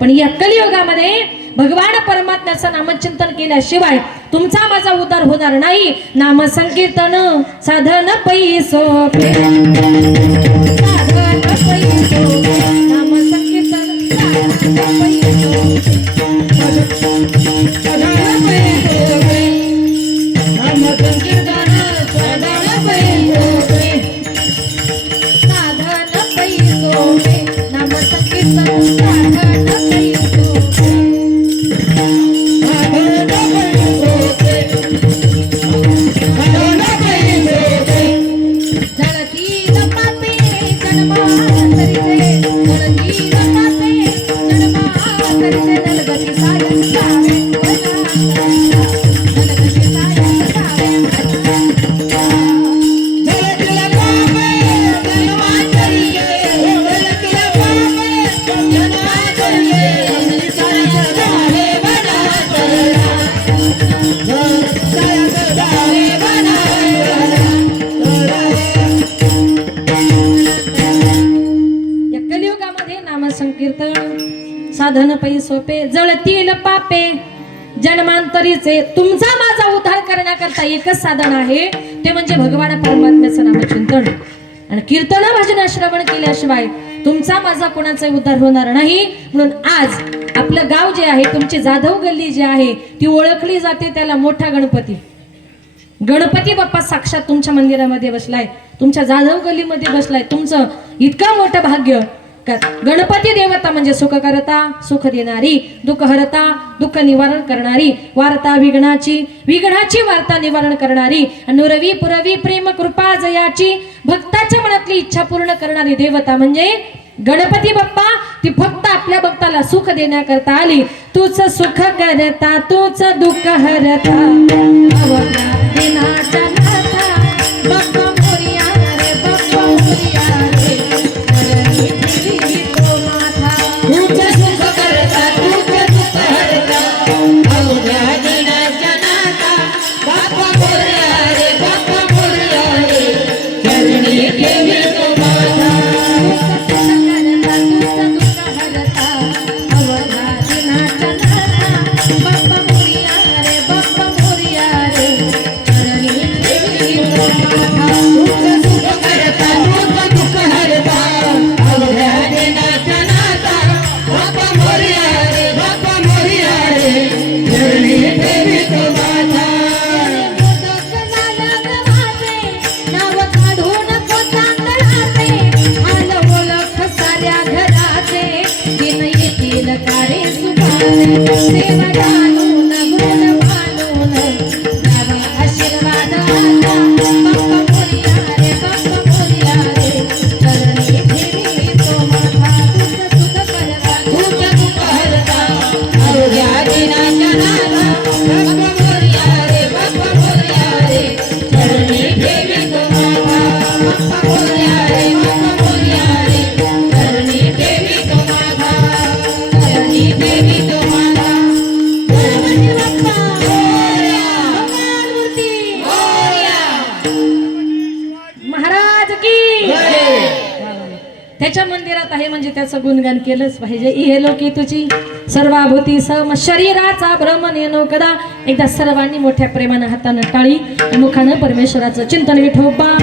पण या कलियुगामध्ये भगवान परमात्म्याचं नामचिंतन केल्याशिवाय तुमचा माझा उद्धार होणार नाही. नाम संकीर्तन साधन पै सोपे, साधन पै सोपे, नाम संकीर्तन साधन पै सोपे, साधन पै सोपे, नाम संकीर्तन साधन पै सोपे, साधन पै सोपे, नाम संकीर्तन साधन पै सोपे. संकीर्तन साधन पै सोपे, जळतील पापे जन्मांतरीचे. तुमचा माझा उद्धार करण्याकरता एकच साधन आहे, ते म्हणजे भगवान परमात्म्याचं नामचिंतन आणि कीर्तन भजन श्रवण केल्याशिवाय तुमचा माझा कोणाचा उद्धार होणार नाही. म्हणून आज आपलं गाव जे आहे, तुमची जाधव गल्ली जी आहे, ती ओळखली जाते त्याला मोठा गणपती. गणपती बाप्पा साक्षात तुमच्या मंदिरामध्ये बसलाय, तुमच्या जाधव गल्लीमध्ये बसलाय. तुमचं इतकं मोठं भाग्य. गणपती देवता म्हणजे सुख करता, सुख देणारी, दुःख हरता, दुःख निवारण करणारी, वार्ता विघ्नाची वार्ता निवारण करणारी, अनुरवी पुरवी प्रेम कृपा जयाची, भक्ताच्या मनातली इच्छा पूर्ण करणारी देवता म्हणजे गणपती बाप्पा. ती फक्त आपल्या भक्ताला सुख देण्याकरता आली. तूच सुख करता, तूच दुःख हरता, दिनाच्या नाथा बाप्पा मोरया रे, बाप्पा मोरया रे. त्याच्या मंदिरात आहे म्हणजे त्याचं गुणगान केलंच पाहिजे. इहे लोकी तुझी सर्वाभूती सम शरीराचा भ्रम नेनो कदा. एकदा सर्वांनी मोठ्या प्रेमानं हातानं टाळी आणि मुखानं परमेश्वराचं चिंतन विठोबा.